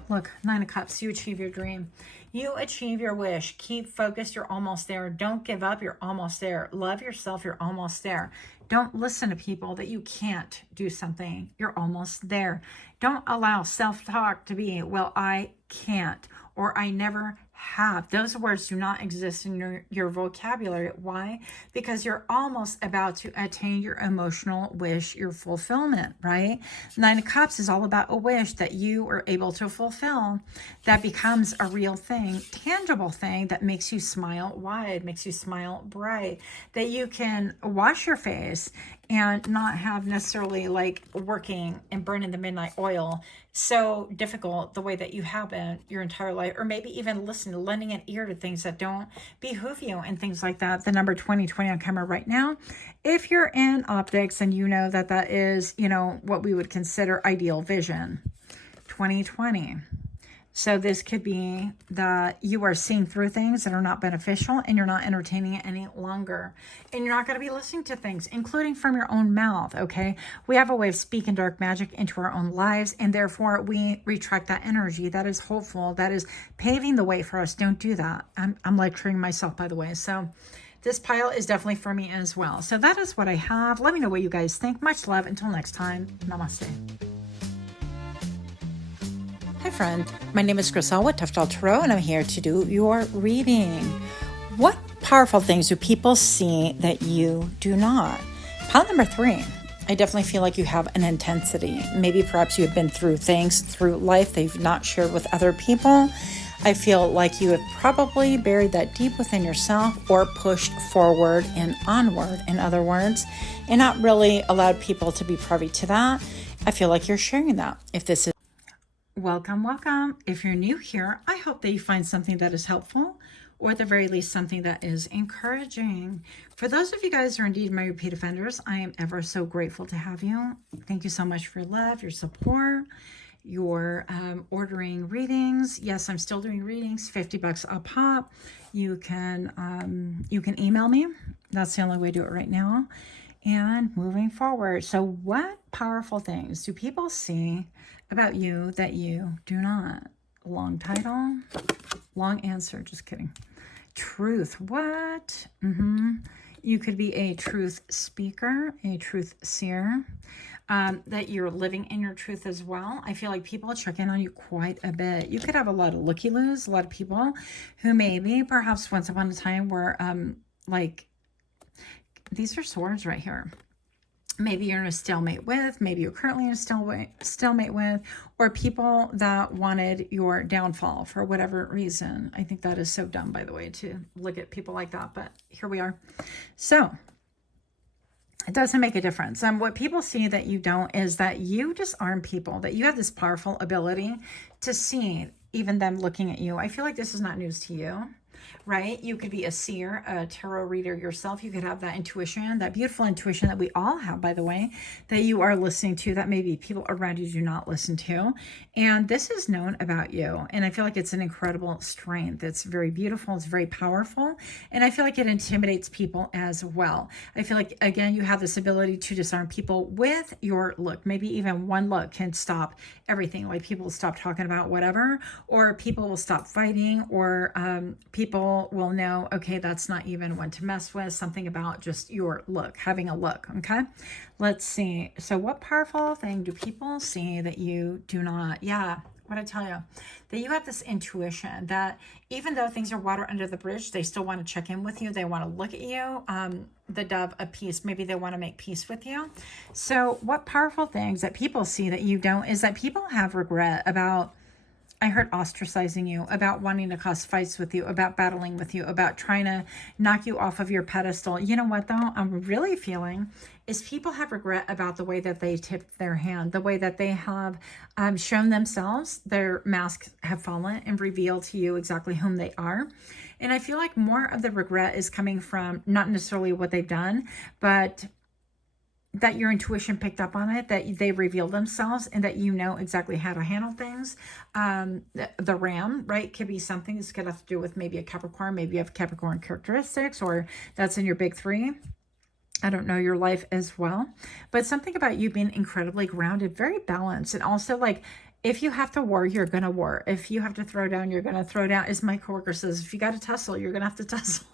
Look, 9 of Cups. You achieve your dream. You achieve your wish. Keep focused. You're almost there. Don't give up. You're almost there. Love yourself. You're almost there. Don't listen to people that you can't do something. You're almost there. Don't allow self-talk to be, well, I can't, or I never have. Those words do not exist in your vocabulary. Why? Because you're almost about to attain your emotional wish, your fulfillment, right? 9 of Cups is all about a wish that you are able to fulfill that becomes a real thing, tangible thing that makes you smile wide, makes you smile bright, that you can wash your face and not have necessarily like working and burning the midnight oil so difficult the way that you have been your entire life, or maybe even lending an ear to things that don't behoove you and things like that. The number 2020 on camera right now, if you're in optics, and you know that that is, you know, what we would consider ideal vision, 2020. So this could be that you are seeing through things that are not beneficial, and you're not entertaining it any longer. And you're not going to be listening to things, including from your own mouth, okay? We have a way of speaking dark magic into our own lives, and therefore we retract that energy that is hopeful, that is paving the way for us. Don't do that. I'm lecturing myself, by the way. So this pile is definitely for me as well. So that is what I have. Let me know what you guys think. Much love. Until next time, namaste. Hi friend, my name is Griselle with Untitled Tarot, and I'm here to do your reading. What powerful things do people see that you do not? Pile number 3, I definitely feel like you have an intensity. Maybe perhaps you have been through things through life that you've not shared with other people. I feel like you have probably buried that deep within yourself, or pushed forward and onward, in other words, and not really allowed people to be privy to that. I feel like you're sharing that. If this is welcome. If you're new here, I hope that you find something that is helpful, or at the very least something that is encouraging. For those of you guys who are indeed my repeat offenders, I am ever so grateful to have you. Thank you so much for your love, your support, your ordering readings. Yes, I'm still doing readings, $50 a pop. You can email me. That's the only way to do it right now. And moving forward, so what powerful things do people see about you that you do not? Long title, long answer, just kidding. Truth, what? You could be a truth speaker, a truth seer, that you're living in your truth as well. I feel like people check in on you quite a bit. You could have a lot of looky-loos, a lot of people who maybe perhaps once upon a time were like, these are swords right here. Maybe you're in a stalemate with, maybe you're currently in a stalemate with, or people that wanted your downfall for whatever reason. I think that is so dumb, by the way, to look at people like that, but here we are. So it doesn't make a difference. What people see that you don't is that you disarm people, that you have this powerful ability to see even them looking at you. I feel like this is not news to you. Right? You could be a seer, a tarot reader yourself. You could have that intuition, that beautiful intuition that we all have, by the way, that you are listening to, that maybe people around you do not listen to. And this is known about you. And I feel like it's an incredible strength. It's very beautiful. It's very powerful. And I feel like it intimidates people as well. I feel like, again, you have this ability to disarm people with your look. Maybe even one look can stop everything. Like people stop talking about whatever, or people will stop fighting, or people will know, okay, that's not even one to mess with. Something about just your look, having a look. Okay, let's see. So what powerful thing do people see that you do not? Yeah, what I tell you, that you have this intuition that even though things are water under the bridge, they still want to check in with you. They want to look at you. The dove of peace. Maybe they want to make peace with you. So what powerful things that people see that you don't is that people have regret about I heard ostracizing you, about wanting to cause fights with you, about battling with you, about trying to knock you off of your pedestal. You know what, though? I'm really feeling is people have regret about the way that they tipped their hand, the way that they have shown themselves. Their masks have fallen and revealed to you exactly whom they are. And I feel like more of the regret is coming from not necessarily what they've done, but that your intuition picked up on it, that they revealed themselves, and that you know exactly how to handle things. The ram, right, could be something that's going to have to do with maybe a Capricorn. Maybe you have Capricorn characteristics, or that's in your big three. I don't know your life as well, but something about you being incredibly grounded, very balanced, and also like, if you have to war, you're going to war. If you have to throw down, you're going to throw down. As my coworker says, if you got to tussle, you're going to have to tussle.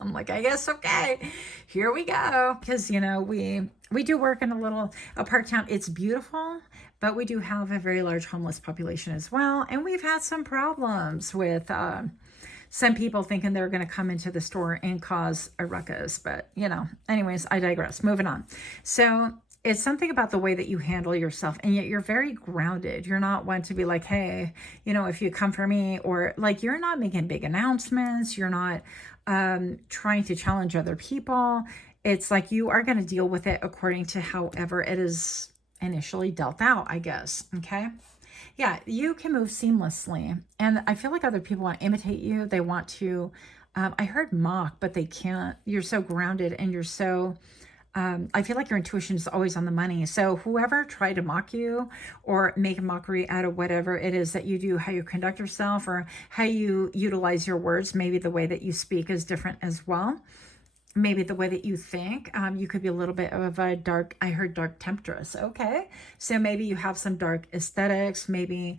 I'm like, I guess, okay, here we go. Because, you know, we do work in a park town. It's beautiful, but we do have a very large homeless population as well. And we've had some problems with some people thinking they're going to come into the store and cause a ruckus. But, you know, anyways, I digress. Moving on. So it's something about the way that you handle yourself, and yet you're very grounded. You're not one to be like, hey, you know, if you come for me, or like, you're not making big announcements. You're not trying to challenge other people. It's like you are going to deal with it according to however it is initially dealt out, I guess. Okay. Yeah, you can move seamlessly. And I feel like other people want to imitate you. They want to, I heard mock, but they can't. You're so grounded, and you're so, I feel like your intuition is always on the money. So whoever tried to mock you or make a mockery out of whatever it is that you do, how you conduct yourself or how you utilize your words, maybe the way that you speak is different as well. Maybe the way that you think, you could be a little bit of a dark, I heard dark temptress. Okay. So maybe you have some dark aesthetics. Maybe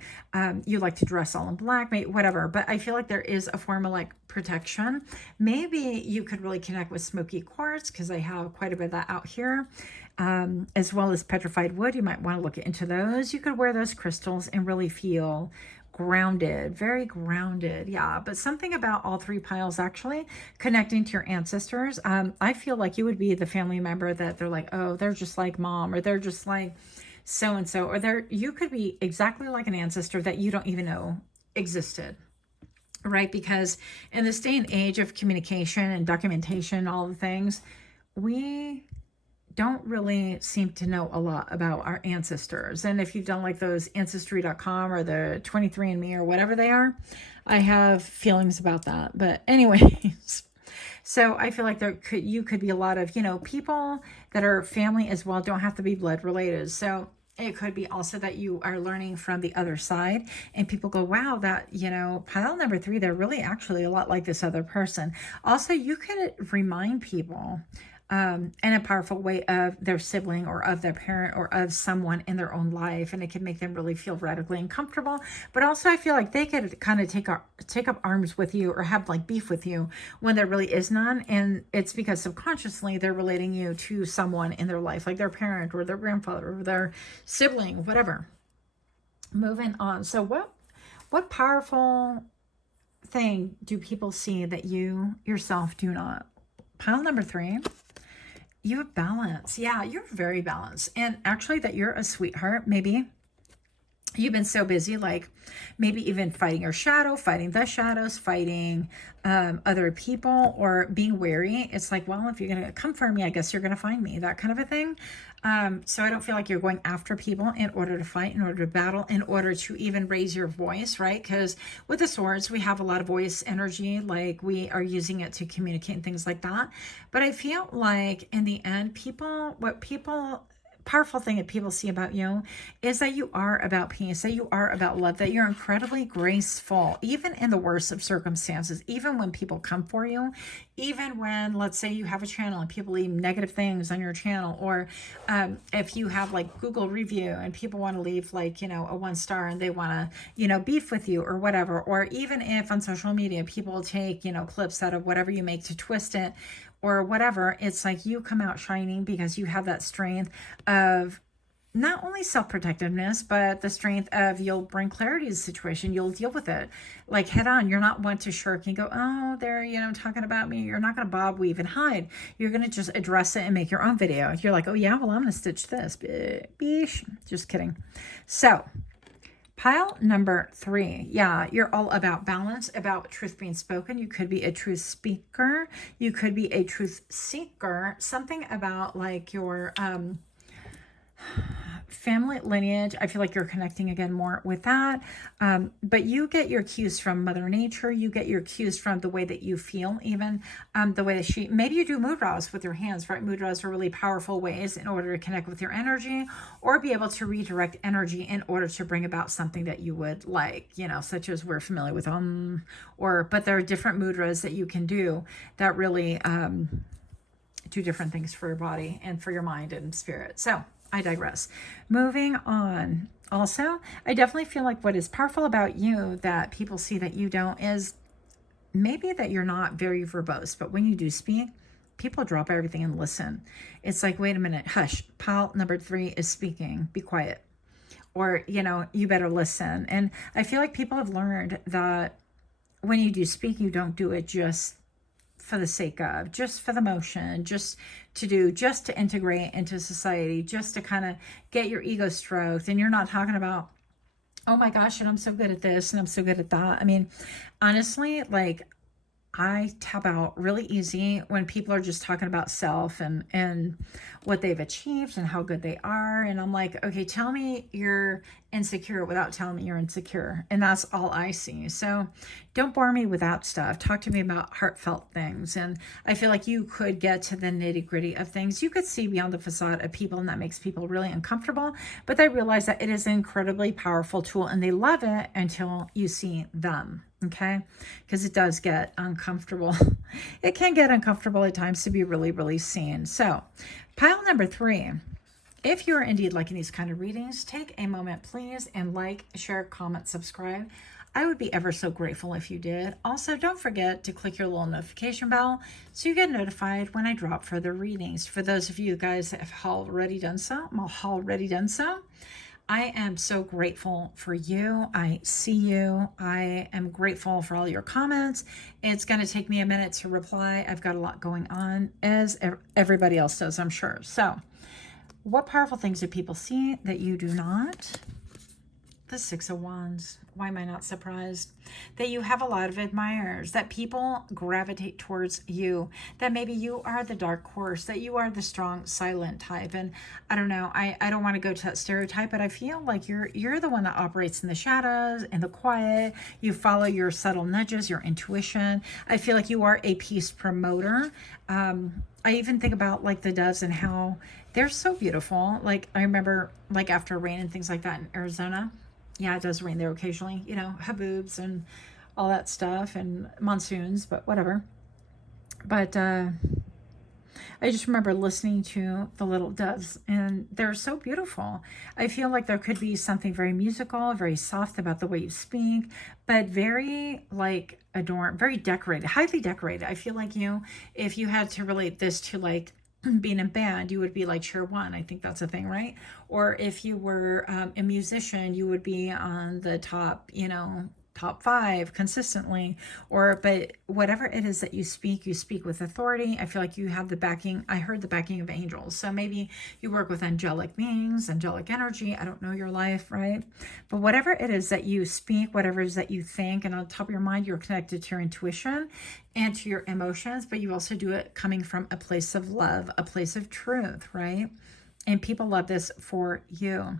you like to dress all in black, maybe whatever. But I feel like there is a form of like protection. Maybe you could really connect with smoky quartz, because I have quite a bit of that out here, as well as petrified wood. You might want to look into those. You could wear those crystals and really feel grounded, very grounded. Yeah, but something about all three piles actually connecting to your ancestors. I feel like you would be the family member that they're like, oh, they're just like mom, or they're just like so and so, or you could be exactly like an ancestor that you don't even know existed, right? Because in this day and age of communication and documentation, all the things, we don't really seem to know a lot about our ancestors. And if you've done like those ancestry.com or the 23andMe or whatever they are, I have feelings about that. But anyways, so I feel like you could be a lot of, you know, people that are family as well, don't have to be blood related. So it could be also that you are learning from the other side, and people go, wow, that, you know, pile number 3, they're really actually a lot like this other person. Also, you could remind people in a powerful way of their sibling or of their parent or of someone in their own life, and it can make them really feel radically uncomfortable. But also I feel like they could kind of take up arms with you or have like beef with you when there really is none, and it's because subconsciously they're relating you to someone in their life, like their parent or their grandfather or their sibling, whatever. Moving on. So what powerful thing do people see that you yourself do not? Pile number 3. You have balance. Yeah, you're very balanced. And actually that you're a sweetheart. Maybe you've been so busy, like maybe even fighting your shadow, fighting the shadows, fighting other people, or being wary. It's like, well, if you're going to come for me, I guess you're going to find me, that kind of a thing. So I don't feel like you're going after people in order to fight, in order to battle, in order to even raise your voice, right? Because with the swords, we have a lot of voice energy, like we are using it to communicate and things like that. But I feel like in the end, powerful thing that people see about you is that you are about peace, that you are about love, that you're incredibly graceful, even in the worst of circumstances, even when people come for you, even when, let's say you have a channel and people leave negative things on your channel, or if you have like Google review and people want to leave like, you know, a 1-star and they want to, you know, beef with you or whatever, or even if on social media, people take, you know, clips out of whatever you make to twist it, or whatever, it's like you come out shining because you have that strength of not only self-protectiveness, but the strength of you'll bring clarity to the situation. You'll deal with it like head on. You're not one to shirk and go, oh, they're, you know, talking about me. You're not going to bob, weave, and hide. You're going to just address it and make your own video. You're like, oh yeah, well, I'm going to stitch this. Beesh. Just kidding. So Pile number 3. Yeah, you're all about balance, about truth being spoken. You could be a truth speaker. You could be a truth seeker. Something about like your family lineage. I feel like you're connecting again more with that. But you get your cues from Mother Nature. You get your cues from the way that you feel, even the way that maybe you do mood draws with your hands, right? Mood draws are really powerful ways in order to connect with your energy or be able to redirect energy in order to bring about something that you would like, such as we're familiar with, but there are different mudras that you can do that really do different things for your body and for your mind and spirit. So I digress. Moving on. Also, I definitely feel like what is powerful about you that people see that you don't is maybe that you're not very verbose, but when you do speak, people drop everything and listen. It's like, wait a minute, hush, pile number 3 is speaking, be quiet. Or, you better listen. And I feel like people have learned that when you do speak, you don't do it just for the sake of, just for the motion, just to integrate into society, just to kind of get your ego stroked. And you're not talking about, oh my gosh, and I'm so good at this and I'm so good at that. I mean, honestly, like I tap out really easy when people are just talking about self and what they've achieved and how good they are. And I'm like, okay, tell me you're insecure without telling me you're insecure. And that's all I see. So don't bore me with that stuff. Talk to me about heartfelt things. And I feel like you could get to the nitty gritty of things. You could see beyond the facade of people, and that makes people really uncomfortable. But they realize that it is an incredibly powerful tool and they love it until you see them. Okay, because it does get uncomfortable. It can get uncomfortable at times to be really, really seen. So pile number 3, if you're indeed liking these kind of readings, take a moment, please, and like, share, comment, subscribe. I would be ever so grateful if you did. Also, don't forget to click your little notification bell so you get notified when I drop further readings. For those of you guys that have already done so, I am so grateful for you. I see you. I am grateful for all your comments. It's going to take me a minute to reply. I've got a lot going on, as everybody else does, I'm sure. So, what powerful things do people see that you do not? The 6 of Wands. Why am I not surprised? That you have a lot of admirers, that people gravitate towards you, that maybe you are the dark horse, that you are the strong, silent type. And I don't know, I don't want to go to that stereotype, but I feel like you're the one that operates in the shadows, in the quiet. You follow your subtle nudges, your intuition. I feel like you are a peace promoter. I even think about like the doves and how they're so beautiful. Like I remember like after rain and things like that in Arizona. Yeah, it does rain there occasionally, haboobs and all that stuff and monsoons, but whatever. But I just remember listening to the little doves and they're so beautiful. I feel like there could be something very musical, very soft about the way you speak, but very like adorned, very decorated, highly decorated. I feel like if you had to relate this to like being in band, you would be like cheer 1. I think that's a thing, right? Or if you were a musician, you would be on the top, top 5 consistently. But whatever it is that you speak with authority. I feel like you have the backing. I heard the backing of angels. So maybe you work with angelic beings, angelic energy. I don't know your life, right? But whatever it is that you speak, whatever it is that you think, and on top of your mind, you're connected to your intuition and to your emotions, but you also do it coming from a place of love, a place of truth, right? And people love this for you.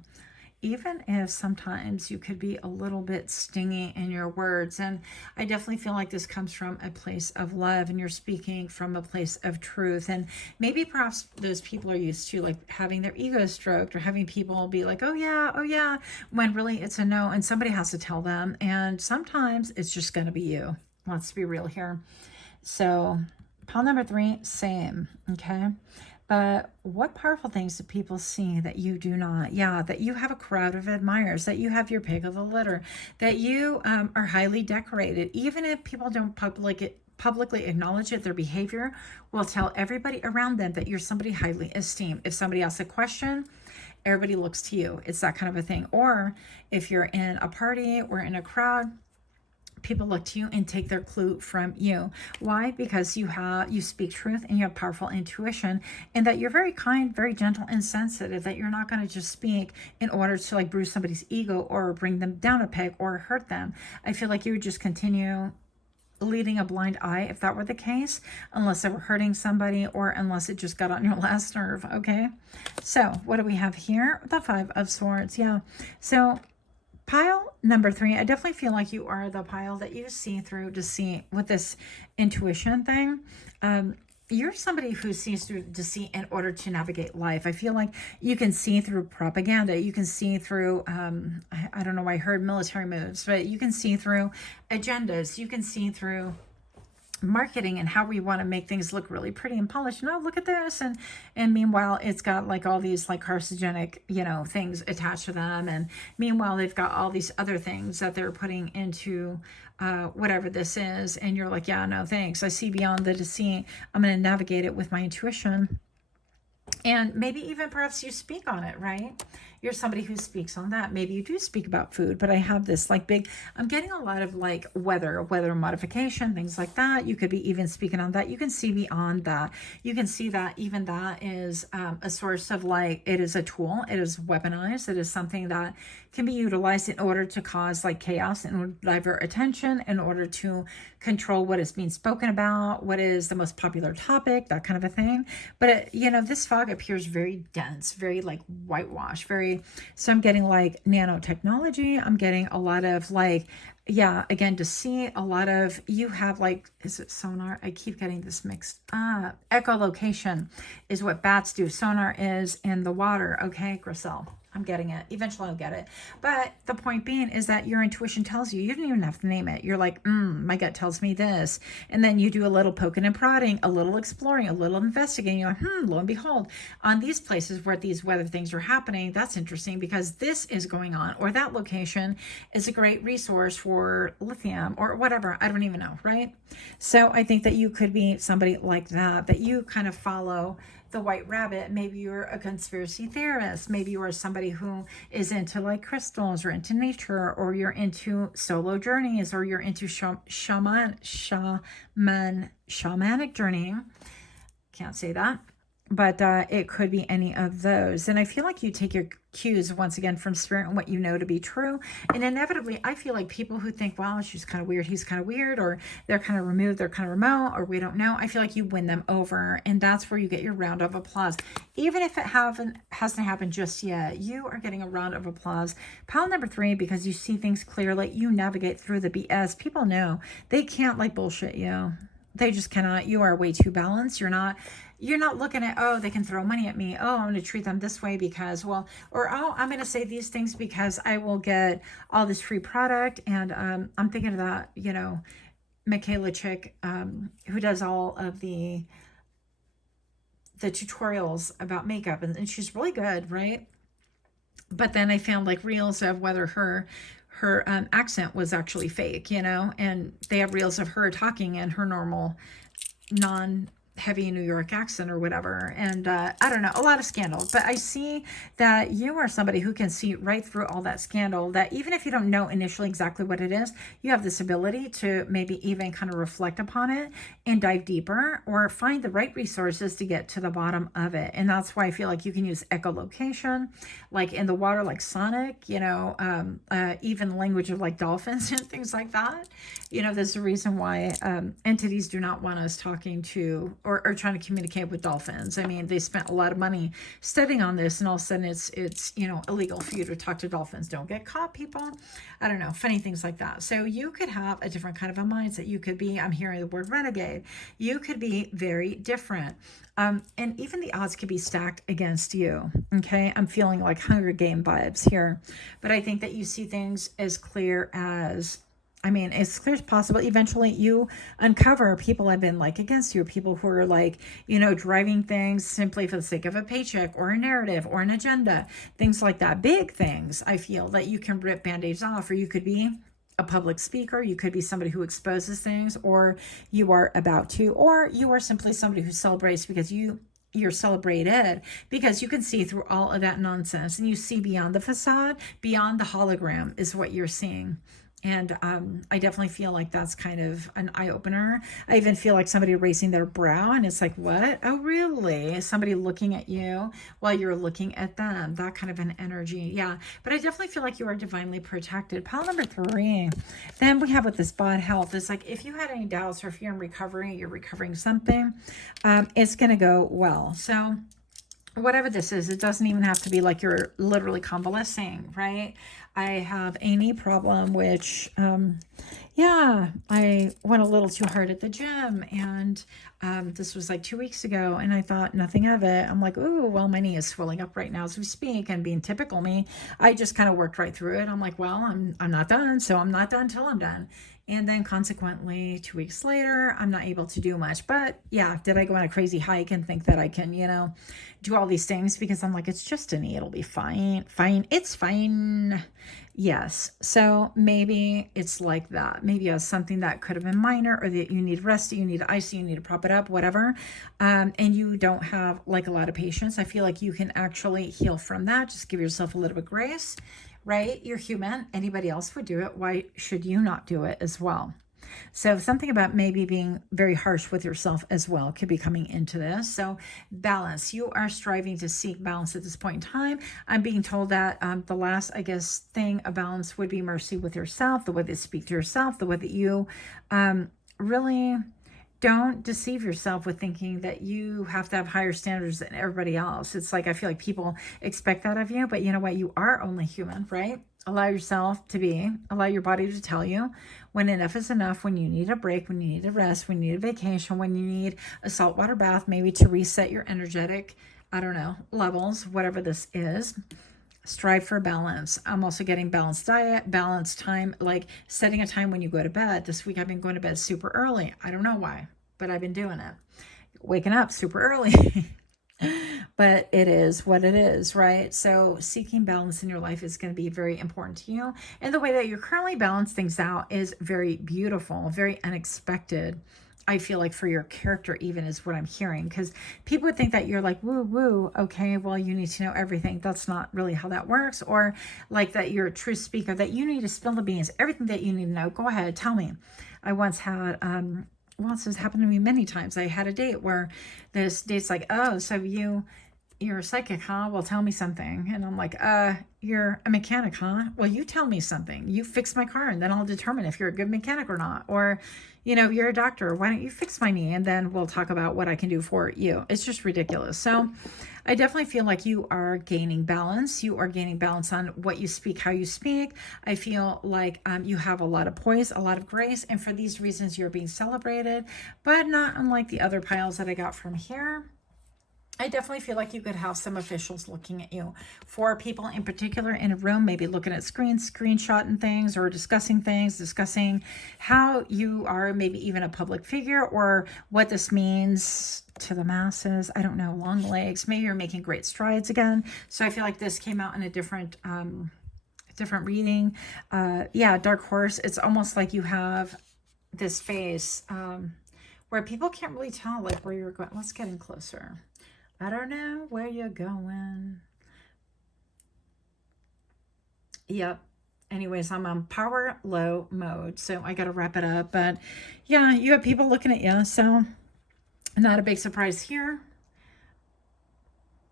Even if sometimes you could be a little bit stingy in your words. And I definitely feel like this comes from a place of love and you're speaking from a place of truth. And maybe perhaps those people are used to like having their ego stroked or having people be like, oh yeah, when really it's a no and somebody has to tell them. And sometimes it's just going to be you. Let's be real here. So pile number 3, same, okay? But what powerful things do people see that you do not? Yeah, that you have a crowd of admirers, that you have your pick of the litter, that you are highly decorated. Even if people don't publicly acknowledge it, their behavior will tell everybody around them that you're somebody highly esteemed. If somebody asks a question, everybody looks to you. It's that kind of a thing. Or if you're in a party or in a crowd, people look to you and take their clue from you. Why? Because you speak truth and you have powerful intuition, and that you're very kind, very gentle and sensitive, that you're not going to just speak in order to like bruise somebody's ego or bring them down a peg or hurt them. I feel like you would just continue leading a blind eye if that were the case, unless they were hurting somebody or unless it just got on your last nerve. Okay, so what do we have here? The Five of Swords. Yeah, so pile number 3, I definitely feel like you are the pile that you see through deceit with this intuition thing. You're somebody who sees through deceit in order to navigate life. I feel like you can see through propaganda. You can see through, I don't know why I heard military moves, but you can see through agendas. You can see through marketing and how we want to make things look really pretty and polished. No, look at this. And meanwhile, it's got like all these like carcinogenic, things attached to them. And meanwhile, they've got all these other things that they're putting into whatever this is. And you're like, yeah, no, thanks. I see beyond the deceit. I'm going to navigate it with my intuition. And maybe even perhaps you speak on it, right? You're somebody who speaks on that. Maybe you do speak about food, but I have this like big, I'm getting a lot of like weather modification, things like that. You could be even speaking on that. You can see beyond that. You can see that even that is a source of like, it is a tool. It is weaponized. It is something that can be utilized in order to cause like chaos, in order to divert attention, in order to control what is being spoken about, what is the most popular topic, that kind of a thing. But this fog appears very dense, very like whitewash, so I'm getting like nanotechnology. I'm getting a lot of like, yeah, again, to see a lot of, you have like, is it sonar? I keep getting this mixed up. Echolocation is what bats do. Sonar is in the water. Okay, Griselle. I'm getting it. Eventually I'll get it. But the point being is that your intuition tells you. You don't even have to name it. You're like, my gut tells me this. And then you do a little poking and prodding, a little exploring, a little investigating. You're like, lo and behold, on these places where these weather things are happening, that's interesting because this is going on. Or that location is a great resource for lithium or whatever. I don't even know, right? So I think that you could be somebody like that you kind of follow the white rabbit. Maybe you're a conspiracy theorist. Maybe you are somebody who is into like crystals or into nature, or you're into solo journeys, or you're into shamanic journeying. Can't say that, but it could be any of those. And I feel like you take your cues once again from spirit and what you know to be true. And inevitably, I feel like people who think, well, she's kind of weird, he's kind of weird, or they're kind of removed, they're kind of remote, or we don't know. I feel like you win them over, and that's where you get your round of applause. Even if it hasn't happened just yet, you are getting a round of applause. Pile number 3, because you see things clearly, you navigate through the BS. People know they can't like bullshit you. They just cannot. You are way too balanced. You're not looking at, oh, they can throw money at me. Oh, I'm going to treat them this way because, well, or, oh, I'm going to say these things because I will get all this free product. And I'm thinking of that, Michaela Chick, who does all of the tutorials about makeup. And she's really good, right? But then I found like reels of whether her accent was actually fake, and they have reels of her talking in her normal non-heavy New York accent or whatever. And I don't know, a lot of scandal. But I see that you are somebody who can see right through all that scandal, that even if you don't know initially exactly what it is, you have this ability to maybe even kind of reflect upon it and dive deeper, or find the right resources to get to the bottom of it. And that's why I feel like you can use echolocation, like in the water, like sonic, even language of like dolphins and things like that. There's a reason why entities do not want us talking to or trying to communicate with dolphins. I mean, they spent a lot of money studying on this, and all of a sudden it's illegal for you to talk to dolphins. Don't get caught, people. I don't know, funny things like that. So you could have a different kind of a mindset. You could be, I'm hearing the word renegade. You could be very different. And even the odds could be stacked against you. Okay. I'm feeling like Hunger Game vibes here, but I think that you see things as clear as possible. Eventually you uncover people have been like against you, people who are like, driving things simply for the sake of a paycheck or a narrative or an agenda, things like that. Big things. I feel that you can rip band-aids off, or you could be a public speaker. You could be somebody who exposes things, or you are about to, or you are simply somebody who celebrates because you're celebrated, because you can see through all of that nonsense and you see beyond the facade, beyond the hologram is what you're seeing. And I definitely feel like that's kind of an eye-opener. I even feel like somebody raising their brow, and it's like, what? Oh, really? Somebody looking at you while you're looking at them. That kind of an energy. Yeah. But I definitely feel like you are divinely protected. Pile number 3. Then we have with this bad health. It's like if you had any doubts or if you're in recovery, you're recovering something, it's going to go well. So whatever this is, it doesn't even have to be like you're literally convalescing, right? I have a knee problem, which, yeah, I went a little too hard at the gym, and this was like 2 weeks ago, and I thought nothing of it. I'm like, ooh, well, my knee is swelling up right now as we speak, and being typical me, I just kind of worked right through it. I'm like, well, I'm not done, so I'm not done till I'm done. And then consequently, 2 weeks later, I'm not able to do much. But yeah, did I go on a crazy hike and think that I can, do all these things? Because I'm like, it's just a knee. It'll be fine. Fine. It's fine. Yes. So maybe it's like that. Maybe you have something that could have been minor, or that you need rest, you need ice, you need to prop it up, whatever. And you don't have like a lot of patience. I feel like you can actually heal from that. Just give yourself a little bit of grace. Right? You're human. Anybody else would do it. Why should you not do it as well? So something about maybe being very harsh with yourself as well could be coming into this. So balance. You are striving to seek balance at this point in time. I'm being told that the last, I guess, thing of balance would be mercy with yourself, the way that you speak to yourself, the way that you really don't deceive yourself with thinking that you have to have higher standards than everybody else. It's like, I feel like people expect that of you, but you know what? You are only human, right? Allow yourself to be, allow your body to tell you when enough is enough, when you need a break, when you need a rest, when you need a vacation, when you need a saltwater bath, maybe to reset your energetic, I don't know, levels, whatever this is. Strive for balance. I'm also getting balanced diet, balanced time, like setting a time when you go to bed. This week I've been going to bed super early. I don't know why, but I've been doing it. Waking up super early. But it is what it is, right? So seeking balance in your life is going to be very important to you. And the way that you're currently balancing things out is very beautiful, very unexpected. I feel like for your character even is what I'm hearing, because people would think that you're like, woo woo, okay, well, you need to know everything. That's not really how that works. Or like that you're a true speaker, that you need to spill the beans, everything that you need to know. Go ahead, tell me. I once had, well, this has happened to me many times. I had a date where this date's like, oh, so you're a psychic, huh? Well, tell me something. And I'm like, you're a mechanic, huh? Well, you tell me something. You fix my car, and then I'll determine if you're a good mechanic or not. Or, you're a doctor. Why don't you fix my knee? And then we'll talk about what I can do for you. It's just ridiculous. So I definitely feel like you are gaining balance. You are gaining balance on what you speak, how you speak. I feel like you have a lot of poise, a lot of grace. And for these reasons, you're being celebrated, but not unlike the other piles that I got from here. I definitely feel like you could have some officials looking at you. 4 people in particular in a room, maybe looking at screenshotting things, or discussing things, discussing how you are maybe even a public figure, or what this means to the masses. I don't know, long legs. Maybe you're making great strides again. So I feel like this came out in a different reading. Yeah, Dark Horse. It's almost like you have this face where people can't really tell like where you're going. Let's get in closer. I don't know where you're going. Yep. Anyways, I'm on power low mode, so I got to wrap it up. But yeah, you have people looking at you, so not a big surprise here.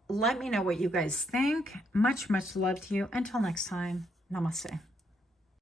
Let me know what you guys think. Much, much love to you. Until next time, namaste.